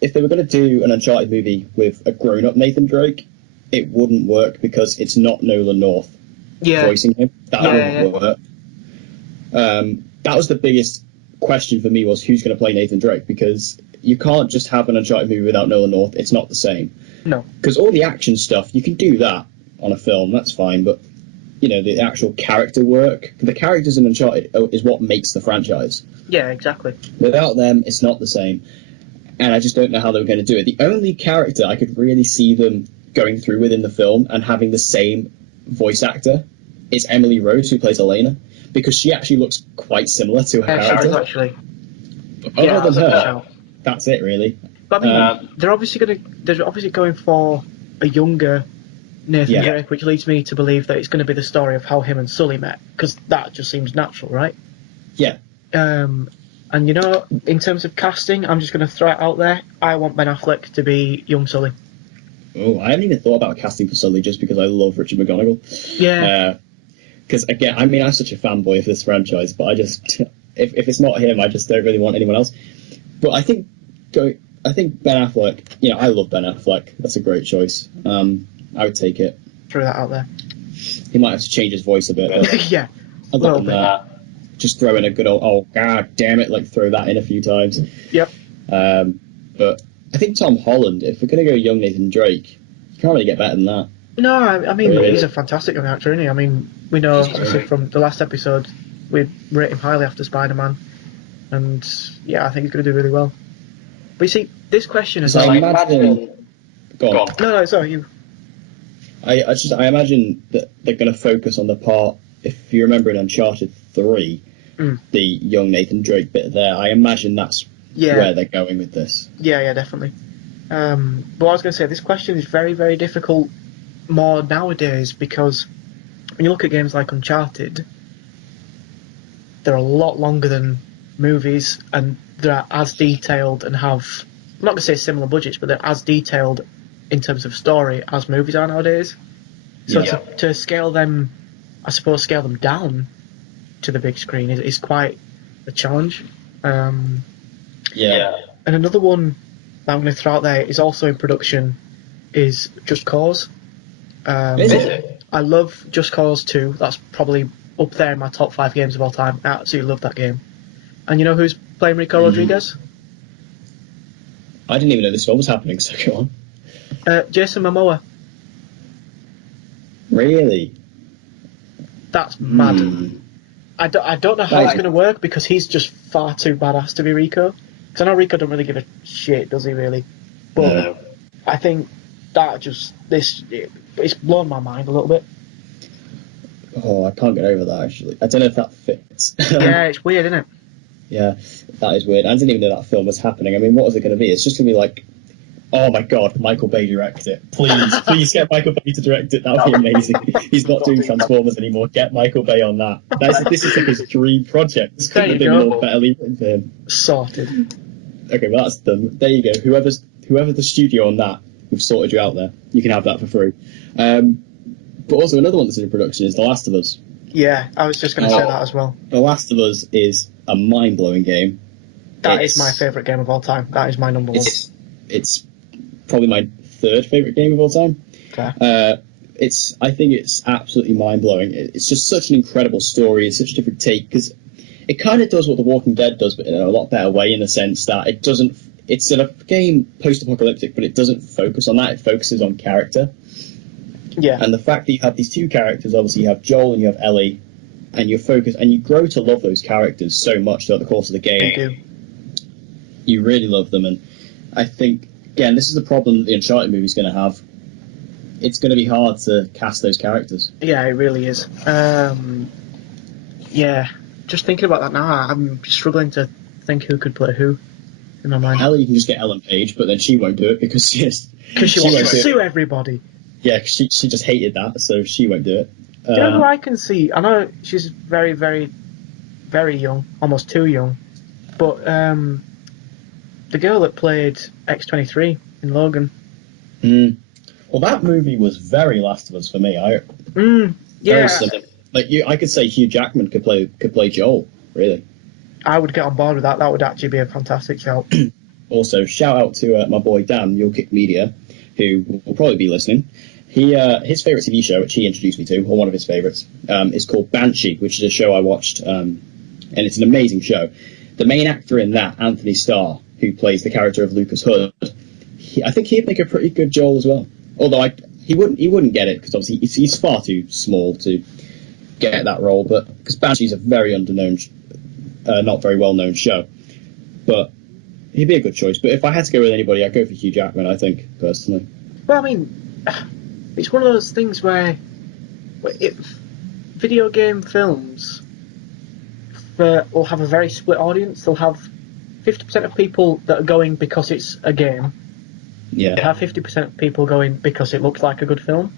if they were going to do an Uncharted movie with a grown-up Nathan Drake, it wouldn't work because it's not Nolan North voicing him. That wouldn't work. That was the biggest question for me, was who's going to play Nathan Drake, because you can't just have an Uncharted movie without Nolan North. It's not the same. No. Because all the action stuff, you can do that on a film, that's fine, but the actual character work, the characters in Uncharted is what makes the franchise. Yeah, exactly. Without them, it's not the same. And I just don't know how they were going to do it. The only character I could really see them going through with in the film and having the same voice actor is Emily Rose, who plays Elena, because she actually looks quite similar to her character. Actually. Other than her, that's it really. But I mean, they're obviously going for a younger Nathan Drake, which leads me to believe that it's going to be the story of how him and Sully met, because that just seems natural, right? Yeah. And in terms of casting, I'm just going to throw it out there. I want Ben Affleck to be young Sully. Oh, I haven't even thought about casting for Sully just because I love Richard McGonagall. Yeah. Because again, I'm such a fanboy of this franchise, but I just if it's not him, I just don't really want anyone else. But I think Ben Affleck. I love Ben Affleck. That's a great choice. I would take it. Throw that out there. He might have to change his voice a bit. But yeah. other than that, just throw in a good old "oh god damn it," like throw that in a few times. Yep. But I think Tom Holland, if we're going to go young Nathan Drake, you can't really get better than that. No, I mean, he's a fantastic young actor, isn't he? I mean, we know obviously from the last episode, we rate him highly after Spider-Man, and I think he's going to do really well. But you see, this question is I imagine. Go on. No, sorry, you. I imagine that they're going to focus on the part. If you remember in Uncharted 3, the young Nathan Drake bit there, I imagine that's where they're going with this. Yeah, definitely. But I was going to say, this question is very, very difficult more nowadays, because when you look at games like Uncharted, they're a lot longer than movies, and they're as detailed and have, I'm not going to say similar budgets, but they're as detailed in terms of story as movies are nowadays. So to scale them down to the big screen is quite a challenge. And another one that I'm going to throw out there is also in production, is Just Cause. Is it? I love Just Cause 2. That's probably up there in my top 5 games of all time. I absolutely love that game. And you know who's playing Rico Rodriguez? I didn't even know this film was happening, so go on. Jason Momoa. Really? That's mad. I don't know how it's going to work because he's just far too badass to be Rico. Because I know Rico don't really give a shit, does he really? But No. I think that it's blown my mind a little bit. Oh, I can't get over that, actually. I don't know if that fits. Yeah, it's weird, isn't it? Yeah, that is weird. I didn't even know that film was happening. I mean, what was it going to be? It's just going to be like, oh my god, Michael Bay direct it. Please get Michael Bay to direct it. That would be amazing. He's not doing Transformers anymore. Get Michael Bay on that. This is like his dream project. This couldn't have been more better written for him. Sorted. Okay, well that's done. There you go. Whoever the studio on that, we've sorted you out there. You can have that for free. But also another one that's in production is The Last of Us. Yeah, I was just going to say that as well. The Last of Us is a mind-blowing game. That is my favourite game of all time. That is my number one. It's probably my third favourite game of all time. Okay. I think it's absolutely mind-blowing. It's just such an incredible story. It's such a different take because it kind of does what The Walking Dead does, but in a lot better way in the sense that it doesn't. It's a game post-apocalyptic, but it doesn't focus on that. It focuses on character. Yeah. And the fact that you have these two characters, obviously you have Joel and you have Ellie, and you focus and you grow to love those characters so much throughout the course of the game. You do. You really love them, and I think again this is the problem that the Uncharted movie is going to have. It's going to be hard to cast those characters. Yeah, it really is. Yeah, just thinking about that now, I'm struggling to think who could play who in my mind. Ellie, you can just get Ellen Page, but then she won't do it because she wants to sue everybody. Yeah, cause she just hated that, so she won't do it. Do you know who I can see? I know she's very, very, very young, almost too young, but the girl that played X-23 in Logan. Well, that movie was very Last of Us for me. Yeah. I could say Hugh Jackman could play Joel. Really, I would get on board with that. That would actually be a fantastic shout. Also, shout out to my boy Dan, Your Kick Media, who will probably be listening. His favourite TV show, which he introduced me to, or one of his favourites, is called Banshee, which is a show I watched, and it's an amazing show. The main actor in that, Anthony Starr, who plays the character of Lucas Hood, I think he'd make a pretty good Joel as well. Although he wouldn't get it because obviously he's far too small to get that role. But because Banshee's a very not very well known show, but he'd be a good choice. But if I had to go with anybody, I'd go for Hugh Jackman. I think personally. Well, I mean, it's one of those things where video game films will have a very split audience. They'll have 50% of people that are going because it's a game. Yeah. They have 50% of people going because it looks like a good film.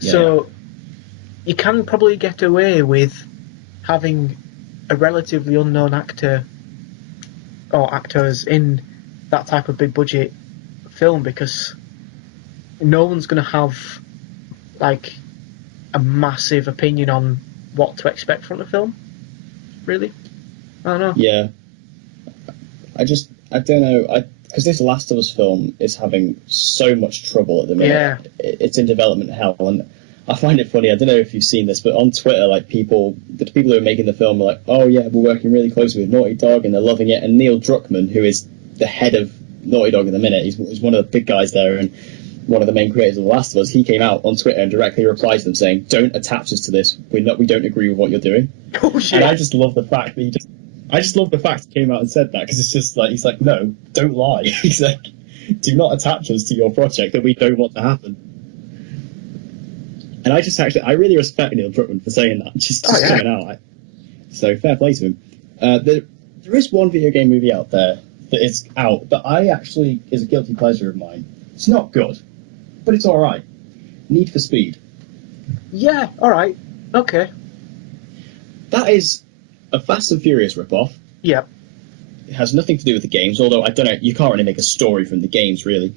Yeah. So you can probably get away with having a relatively unknown actor or actors in that type of big budget film because no one's going to have like a massive opinion on what to expect from the film. Really? I don't know. Yeah. I don't know. Because this Last of Us film is having so much trouble at the minute. Yeah. It's in development hell, and I find it funny. I don't know if you've seen this, but on Twitter, like the people who are making the film are like, "Oh yeah, we're working really closely with Naughty Dog, and they're loving it." And Neil Druckmann, who is the head of Naughty Dog at the minute, he's one of the big guys there, and one of the main creators of The Last of Us. He came out on Twitter and directly replied to them saying, "Don't attach us to this. We don't agree with what you're doing." Oh shit! And I just love the fact that he came out and said that because it's just like he's like, no, don't lie. He's like, do not attach us to your project that we don't want to happen. And I really respect Neil Druckmann for saying that, just coming out. So fair play to him. There is one video game movie out there that is out that is a guilty pleasure of mine. It's not good, but it's all right. Need for Speed. Yeah, all right, okay. That is a Fast and Furious ripoff. Yep. It has nothing to do with the games, although I don't know, you can't really make a story from the games, really.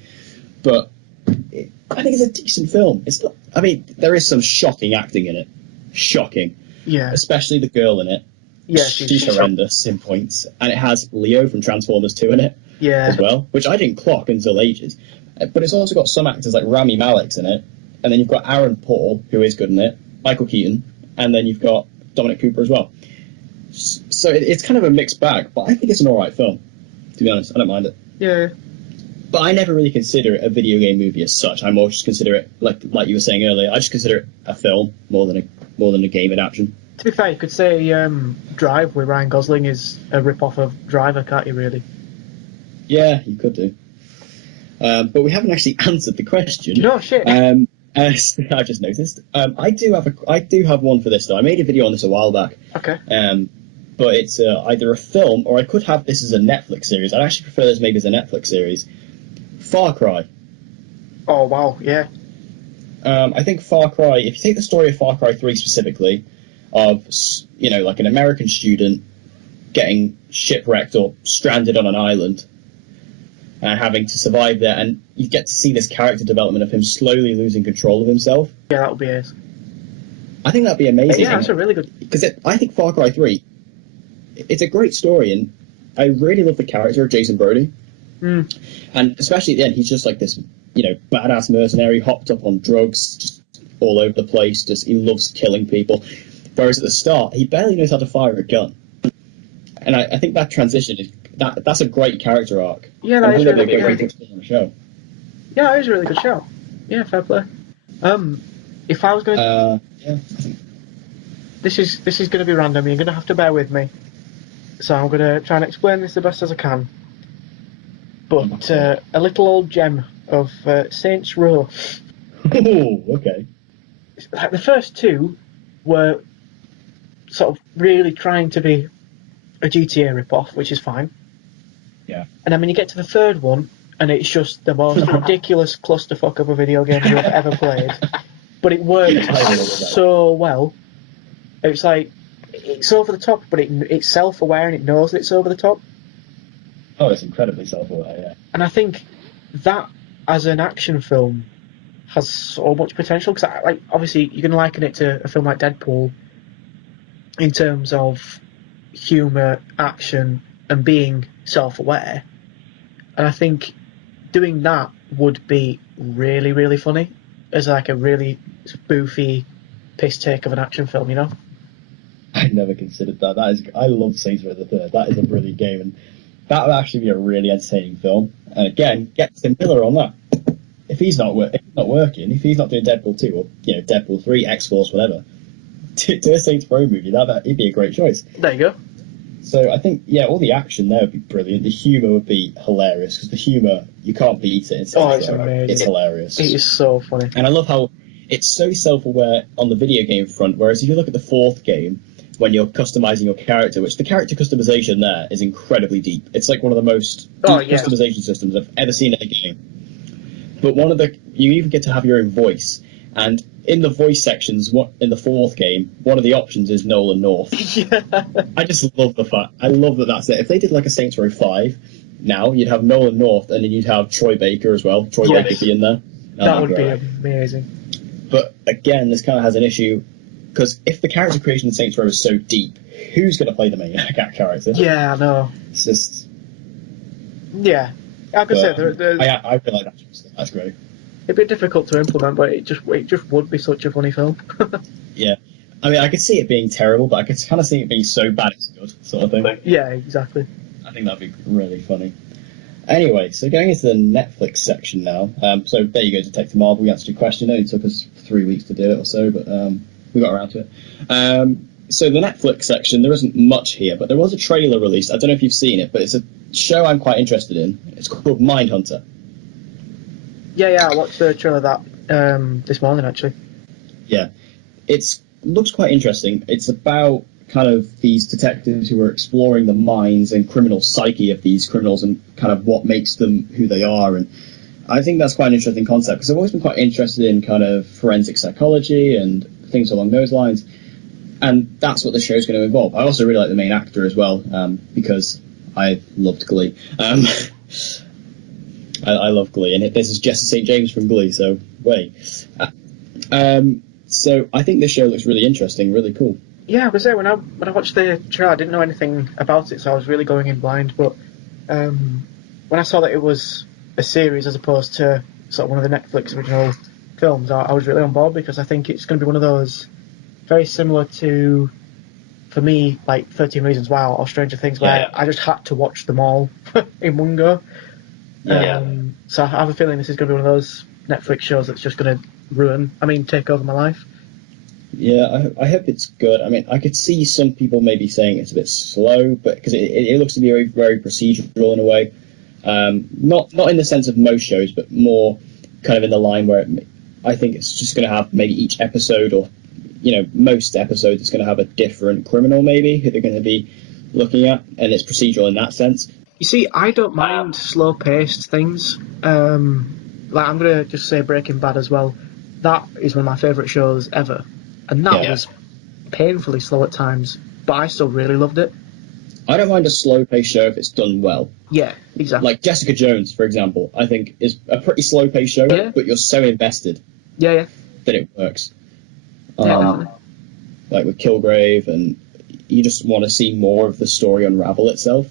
But I think it's a decent film. It's not, I mean, there is some shocking acting in it. Shocking. Yeah. Especially the girl in it. Yeah, she's horrendous in points. And it has Leo from Transformers 2 in it as well, which I didn't clock until ages. But it's also got some actors like Rami Malek's in it, and then you've got Aaron Paul, who is good in it, Michael Keaton, and then you've got Dominic Cooper as well. So it's kind of a mixed bag, but I think it's an alright film, to be honest. I don't mind it. Yeah. But I never really consider it a video game movie as such. I more just consider it, like you were saying earlier, I just consider it a film more than a game adaptation. To be fair, you could say Drive with Ryan Gosling is a rip-off of Driver, can't you, really? Yeah, you could do. But we haven't actually answered the question. No, shit. I've just noticed. I do have one for this, though. I made a video on this a while back. Okay. But it's either a film, or I could have this as a Netflix series. I'd actually prefer this maybe as a Netflix series. Far Cry. Oh, wow, yeah. I think Far Cry, if you take the story of Far Cry 3 specifically, of, like an American student getting shipwrecked or stranded on an island and having to survive there, and you get to see this character development of him slowly losing control of himself. Yeah, that would be it. I think that'd be amazing. Yeah, that's a really good... Because I think Far Cry 3, it's a great story, and I really love the character of Jason Brody. And especially at the end, he's just like this, badass mercenary, hopped up on drugs, just all over the place, he loves killing people. Whereas at the start, he barely knows how to fire a gun. And I think that transition, that's a great character arc. Yeah, that is really good. On the show. Yeah, it is a really good show. Yeah, fair play. If I was going to... yeah. This is going to be random, you're going to have to bear with me. So I'm going to try and explain this the best as I can. But a little old gem of Saints Row. Oh, okay. Like the first two were sort of really trying to be a GTA rip-off, which is fine. Yeah. And then when you get to the third one, and it's just the most ridiculous clusterfuck of a video game you have ever played, but it worked so well. It's like, it's over the top, but it's self-aware and it knows that it's over the top. Oh, it's incredibly self-aware, yeah. And I think that, as an action film, has so much potential, because obviously you can liken it to a film like Deadpool in terms of humour, action, and being self-aware. And I think doing that would be really, really funny as like a really spoofy piss take of an action film, I never considered that. I love Saints Row the Third. That is a brilliant game, and that would actually be a really entertaining film. And again, get Tim Miller on that. If he's not working, if he's not doing Deadpool 2 or Deadpool 3, X-Force, whatever, do a Saints Row movie. That'd be a great choice. There you go. So I think, all the action there would be brilliant. The humour would be hilarious, because the humour, you can't beat it. It's amazing. It's hilarious. It is so funny. And I love how it's so self-aware on the video game front, whereas if you look at the fourth game, when you're customising your character, which the character customization there is incredibly deep. It's like one of the most deep customization systems I've ever seen in a game. But you even get to have your own voice. And in the voice sections, in the fourth game, one of the options is Nolan North. Yeah. I just love the fact. I love that that's it. If they did like a Saints Row 5, now you'd have Nolan North, and then you'd have Troy Baker as well. Troy Baker be in there. That would be amazing. But again, this kind of has an issue, because if the character creation in Saints Row is so deep, who's going to play the main character? Yeah, I know. It's just... Yeah. I could say... I really like that. That's great. It'd be difficult to implement, but it just would be such a funny film. Yeah. I mean, I could see it being terrible, but I could kind of see it being so bad it's good, sort of thing. Yeah, exactly. I think that'd be really funny. Anyway, so going into the Netflix section now. So there you go, Detective Marvel. We answered your question. It only took us 3 weeks to do it or so, but we got around to it. So the Netflix section, there isn't much here, but there was a trailer released. I don't know if you've seen it, but it's a show I'm quite interested in. It's called Mindhunter. Yeah, I watched the trailer of that this morning, actually. Yeah. It looks quite interesting. It's about kind of these detectives who are exploring the minds and criminal psyche of these criminals and kind of what makes them who they are. And I think that's quite an interesting concept, because I've always been quite interested in kind of forensic psychology and things along those lines. And that's what the show's going to involve. I also really like the main actor as well, because I loved Glee. I love Glee, and this is Jesse St. James from Glee, so wait. So I think this show looks really interesting, really cool. Yeah, I was there when I watched the trailer. I didn't know anything about it, so I was really going in blind. But when I saw that it was a series as opposed to sort of one of the Netflix original films, I was really on board, because I think it's going to be one of those very similar to, for me, like 13 Reasons Why or Stranger Things, where I just had to watch them all in one go. So I have a feeling this is going to be one of those Netflix shows that's just going to take over my life. Yeah, I hope it's good. I mean, I could see some people maybe saying it's a bit slow, but because it looks to be very, very procedural in a way. Not in the sense of most shows, but more kind of in the line where I think it's just going to have maybe each episode, or most episodes, it's going to have a different criminal maybe who they're going to be looking at, and it's procedural in that sense. You see, I don't mind slow-paced things. Like, I'm going to just say Breaking Bad as well. That is one of my favourite shows ever. And that was painfully slow at times, but I still really loved it. I don't mind a slow-paced show if it's done well. Yeah, exactly. Like Jessica Jones, for example, I think is a pretty slow-paced show, but you're so invested that it works. Definitely. Like with Kilgrave, and you just want to see more of the story unravel itself.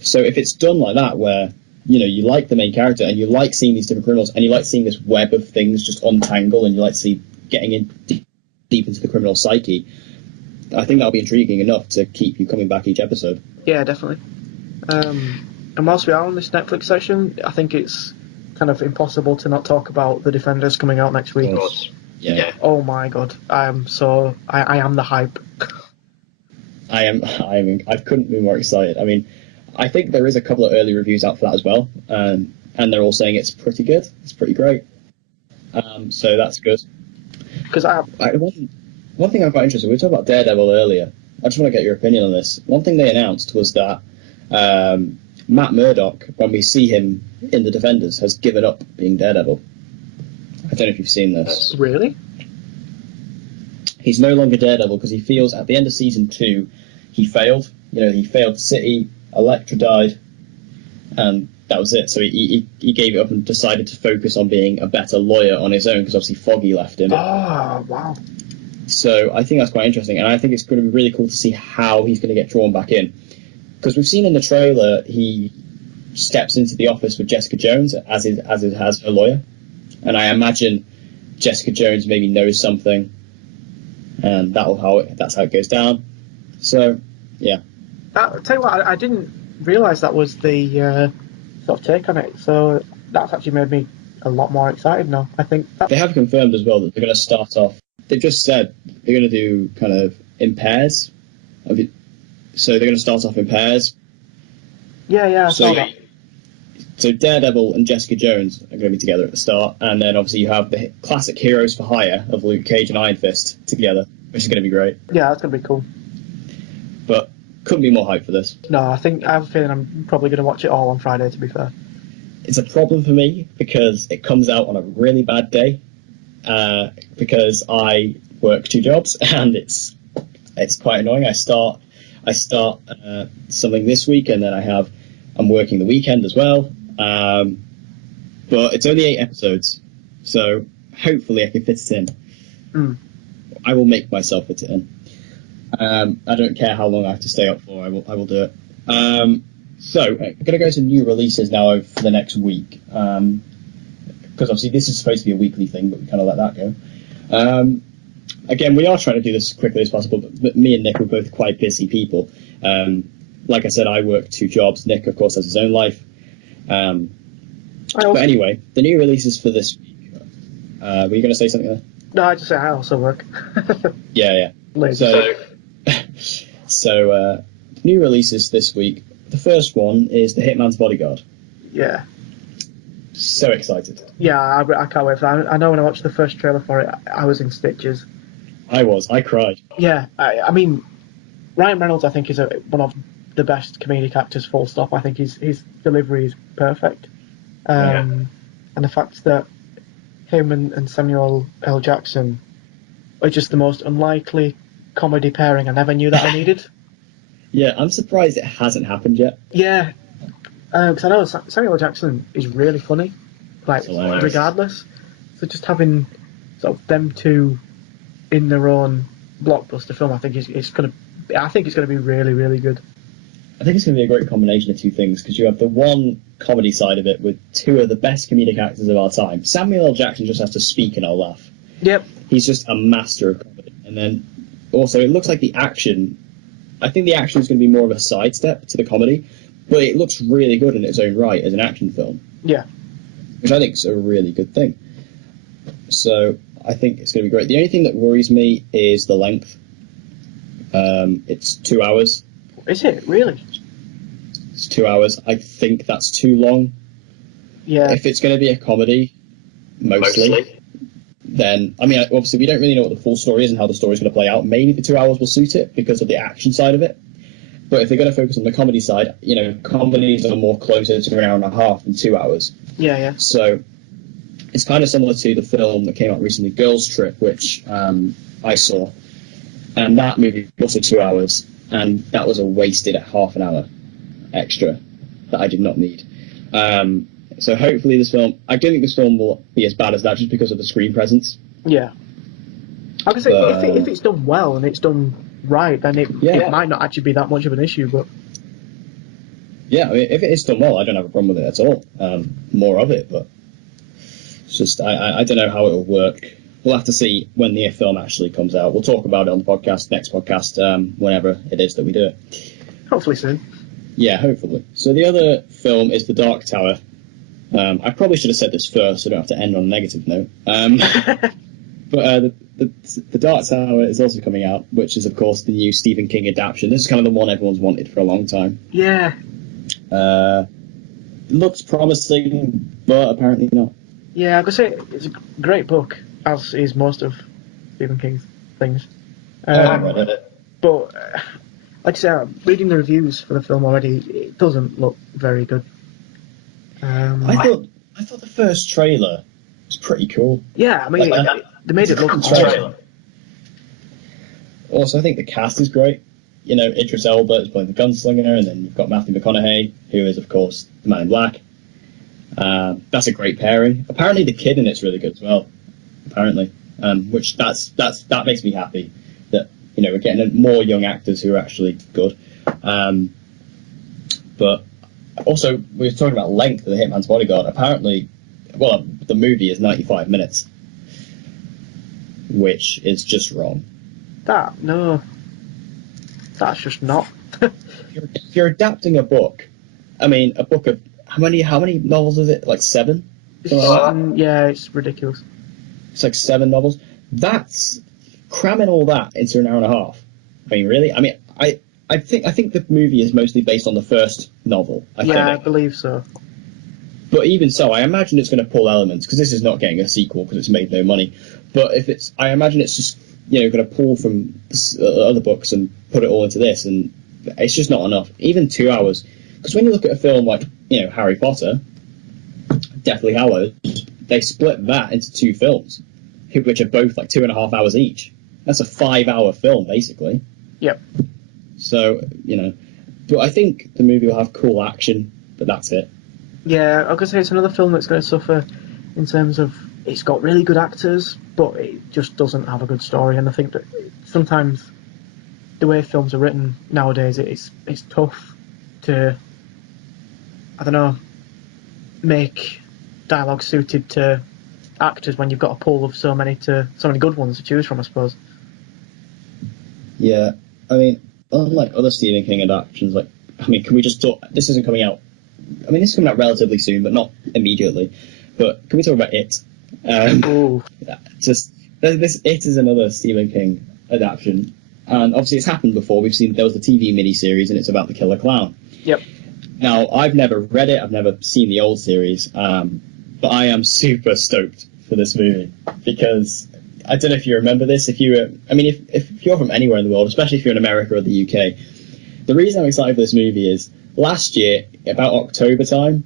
So if it's done like that, where you like the main character and you like seeing these different criminals and you like seeing this web of things just untangle, and you like to see getting in deep into the criminal psyche, I think that'll be intriguing enough to keep you coming back each episode. Yeah, definitely. And whilst we are on this Netflix session, I think it's kind of impossible to not talk about The Defenders coming out next week. Yeah. Oh my god, I am the hype. I couldn't be more excited. I mean, I think there is a couple of early reviews out for that as well, and they're all saying it's pretty good. It's pretty great. So that's good. Because one thing I'm quite interested in, we were talking about Daredevil earlier. I just want to get your opinion on this. One thing they announced was that Matt Murdock, when we see him in The Defenders, has given up being Daredevil. I don't know if you've seen this. Really? He's no longer Daredevil because he feels at the end of season 2 he failed. He failed City, Elektra died, and that was it. So he gave it up and decided to focus on being a better lawyer on his own, because obviously Foggy left him. Oh, wow. So I think that's quite interesting, and I think it's going to be really cool to see how he's going to get drawn back in. Because we've seen in the trailer he steps into the office with Jessica Jones as it has her lawyer, and I imagine Jessica Jones maybe knows something, and that's how it goes down. So yeah. I'll tell you what, I didn't realise that was the sort of take on it, so that's actually made me a lot more excited now. I think they have confirmed as well that they're going to start off. They've just said they're going to do kind of in pairs. So they're going to start off in pairs. Yeah. I saw that. So Daredevil and Jessica Jones are going to be together at the start, and then obviously you have the classic heroes for hire of Luke Cage and Iron Fist together, which is going to be great. Yeah, that's going to be cool. But couldn't be more hyped for this. No, I have a feeling I'm probably going to watch it all on Friday, to be fair. It's a problem for me because it comes out on a really bad day, because I work 2 jobs, and it's quite annoying. I start something this week, and then I'm working the weekend as well. But it's only 8 episodes, so hopefully I can fit it in. I will make myself fit it in. I don't care how long I have to stay up for. I will do it. So I'm going to go to new releases now for the next week, because obviously this is supposed to be a weekly thing, but we kind of let that go. Again, we are trying to do this as quickly as possible, but me and Nick are both quite busy people. Like I said, I work 2 jobs. Nick, of course, has his own life. But anyway, the new releases for this week. Were you going to say something there? No, I just say I also work. Yeah. So new releases this week. The first one is The Hitman's Bodyguard. Yeah. So excited. Yeah, I can't wait for that. I know when I watched the first trailer for it, I was in stitches. I cried. Yeah, I mean, Ryan Reynolds, I think, is one of the best comedic actors, full stop. I think his delivery is perfect. And the fact that him and Samuel L. Jackson are just the most unlikely comedy pairing I never knew that I needed. Yeah, I'm surprised it hasn't happened yet. Yeah, because I know Samuel L. Jackson is really funny, like, regardless. So just having sort of them two in their own blockbuster film, I think it's going to be really, really good. I think it's going to be a great combination of two things, because you have the one comedy side of it with two of the best comedic actors of our time. Samuel L. Jackson just has to speak and I'll laugh. Yep. He's just a master of comedy. And then also it looks like the action, I think the action is going to be more of a sidestep to the comedy, but it looks really good in its own right as an action film. Yeah. Which I think is a really good thing. So I think it's going to be great. The only thing that worries me is the length. It's 2 hours. Is it really? It's 2 hours. I think that's too long. Yeah. If it's going to be a comedy, mostly, then, I mean, obviously we don't really know what the full story is and how the story's going to play out. Maybe the 2 hours will suit it because of the action side of it. But if they're going to focus on the comedy side, you know, comedies are more closer to an hour and a half than 2 hours. Yeah, yeah. So it's kind of similar to the film that came out recently, Girls Trip, which I saw. And that movie was also 2 hours. And that was a wasted half an hour extra that I did not need. So hopefully this film, I don't think this film will be as bad as that just because of the screen presence. Yeah. I can say, if it's done well and it's done right, then it might not actually be that much of an issue, but... Yeah, I mean, if it is done well, I don't have a problem with it at all. More of it, but it's just, I don't know how it will work. We'll have to see when the film actually comes out. We'll talk about it on the podcast, next podcast, whenever it is that we do it. Hopefully soon. Yeah, hopefully. So the other film is The Dark Tower. I probably should have said this first, so I don't have to end on a negative note. But the Dark Tower is also coming out, which is, of course, the new Stephen King adaptation. This is kind of the one everyone's wanted for a long time. Yeah. Looks promising, but apparently not. Yeah, I could say it's a great book, as is most of Stephen King's things. I haven't read it. But, like I say, reading the reviews for the film already, it doesn't look very good. I thought the first trailer was pretty cool. Yeah, I mean, they made it look trailer. Also, I think the cast is great. You know, Idris Elba is playing the gunslinger, and then you've got Matthew McConaughey, who is, of course, the Man in Black. That's a great pairing. Apparently, the kid in it's really good as well. Apparently, which that makes me happy that, you know, we're getting more young actors who are actually good. But also, we were talking about length of The Hitman's Bodyguard. Apparently, well, the movie is 95 minutes, which is just wrong. That's just not. If you're adapting a book, I mean, a book of how many novels is it? Like 7? Yeah, it's ridiculous. It's like 7 novels. That's cramming all that into an hour and a half. I mean, really? I mean, I think the movie is mostly based on the first novel. I believe so. But even so, I imagine it's going to pull elements, because this is not getting a sequel because it's made no money. But I imagine it's just, you know, going to pull from other books and put it all into this, and it's just not enough. Even 2 hours, because when you look at a film like, you know, Harry Potter, Deathly Hallows, they split that into 2 films, which are both like 2.5 hours each. That's a 5-hour film, basically. Yep. So, you know, but I think the movie will have cool action, but that's it. Yeah, I could say it's another film that's going to suffer in terms of it's got really good actors, but it just doesn't have a good story. And I think that sometimes the way films are written nowadays, it's tough to, I don't know, make dialogue suited to actors when you've got a pool of so many good ones to choose from, I suppose. Yeah, I mean, unlike other Stephen King adaptations, like, I mean, can we just talk? This isn't coming out. I mean, this is coming out relatively soon, but not immediately. But can we talk about It? Just It is another Stephen King adaptation, and obviously it's happened before. There was the TV miniseries, and it's about the killer clown. Yep. Now, I've never read it. I've never seen the old series, but I am super stoked for this movie because I don't know if you remember this. If you're from anywhere in the world, especially if you're in America or the UK, the reason I'm excited for this movie is last year, about October time,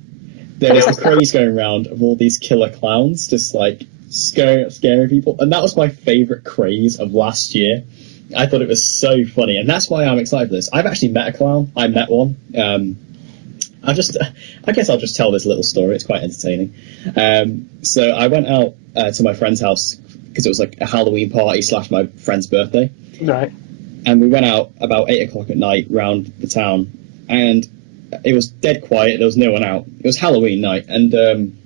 there was this craze going around of all these killer clowns just like scaring people, and that was my favourite craze of last year. I thought it was so funny, and that's why I'm excited for this. I've actually met a clown. I met one. I guess I'll just tell this little story. It's quite entertaining. So I went out to my friend's house because it was like a Halloween party / my friend's birthday. Right. And we went out about 8 o'clock at night round the town, and it was dead quiet. There was no one out. It was Halloween night, and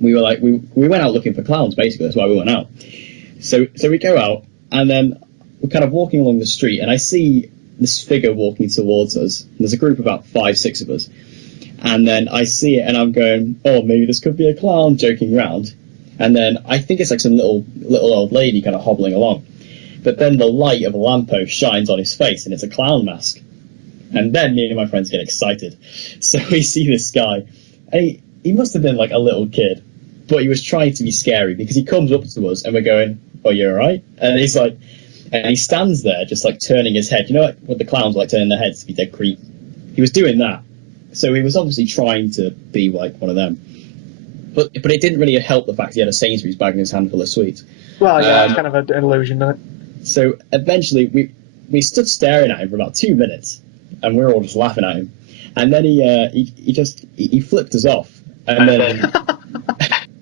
we were like, we went out looking for clowns. Basically, that's why we went out. So we go out, and then we're kind of walking along the street, and I see this figure walking towards us. And there's a group of about 5, 6 of us, and then I see it, and I'm going, oh, maybe this could be a clown, joking around. And then I think it's like some little old lady kind of hobbling along. But then the light of a lamppost shines on his face, and it's a clown mask. And then me and my friends get excited. So we see this guy, and he must have been like a little kid, but he was trying to be scary, because he comes up to us, and we're going, oh, you're all right? And he's like, and he stands there just like turning his head. You know, like what the clowns like turning their heads to be dead creepy? He was doing that. So he was obviously trying to be like one of them. But it didn't really help the fact he had a Sainsbury's bag in his hand full of sweets. Well, yeah, it's kind of an illusion, isn't it? So eventually we stood staring at him for about 2 minutes, and we were all just laughing at him. And then he flipped us off, and then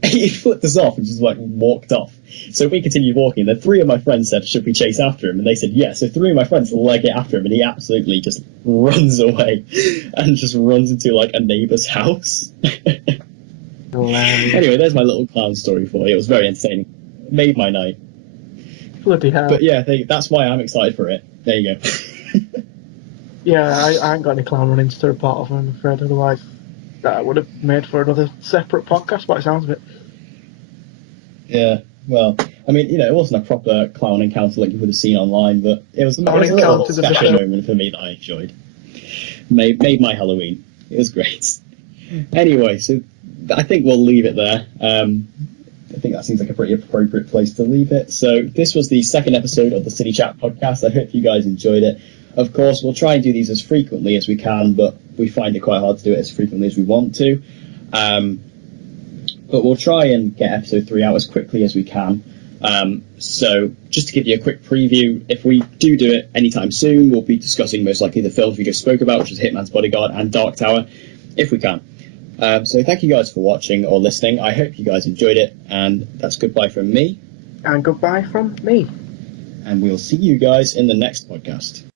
he flipped us off and just like walked off. So we continued walking. Then 3 of my friends said, should we chase after him? And they said yes. So 3 of my friends leg it after him, and he absolutely just runs away and just runs into like a neighbour's house. Hilarious. Anyway, there's my little clown story for you. It was very entertaining. It made my night. Bloody hell. But yeah, that's why I'm excited for it. There you go. Yeah, I ain't got any clown runnings to report of, I'm afraid. Otherwise, that would have made for another separate podcast, by the sounds of it. Yeah, well, I mean, it wasn't a proper clown encounter like you would have seen online, but it was a little special moment for me that I enjoyed. Made my Halloween. It was great. Anyway, so I think we'll leave it there. I think that seems like a pretty appropriate place to leave it. So this was the second episode of the CineChat podcast. I hope you guys enjoyed it. Of course, we'll try and do these as frequently as we can, but we find it quite hard to do it as frequently as we want to. But we'll try and get episode 3 out as quickly as we can. So just to give you a quick preview, if we do it anytime soon, we'll be discussing most likely the films we just spoke about, which is Hitman's Bodyguard and Dark Tower, if we can. So thank you guys for watching or listening. I hope you guys enjoyed it, and that's goodbye from me. And goodbye from me. And we'll see you guys in the next podcast.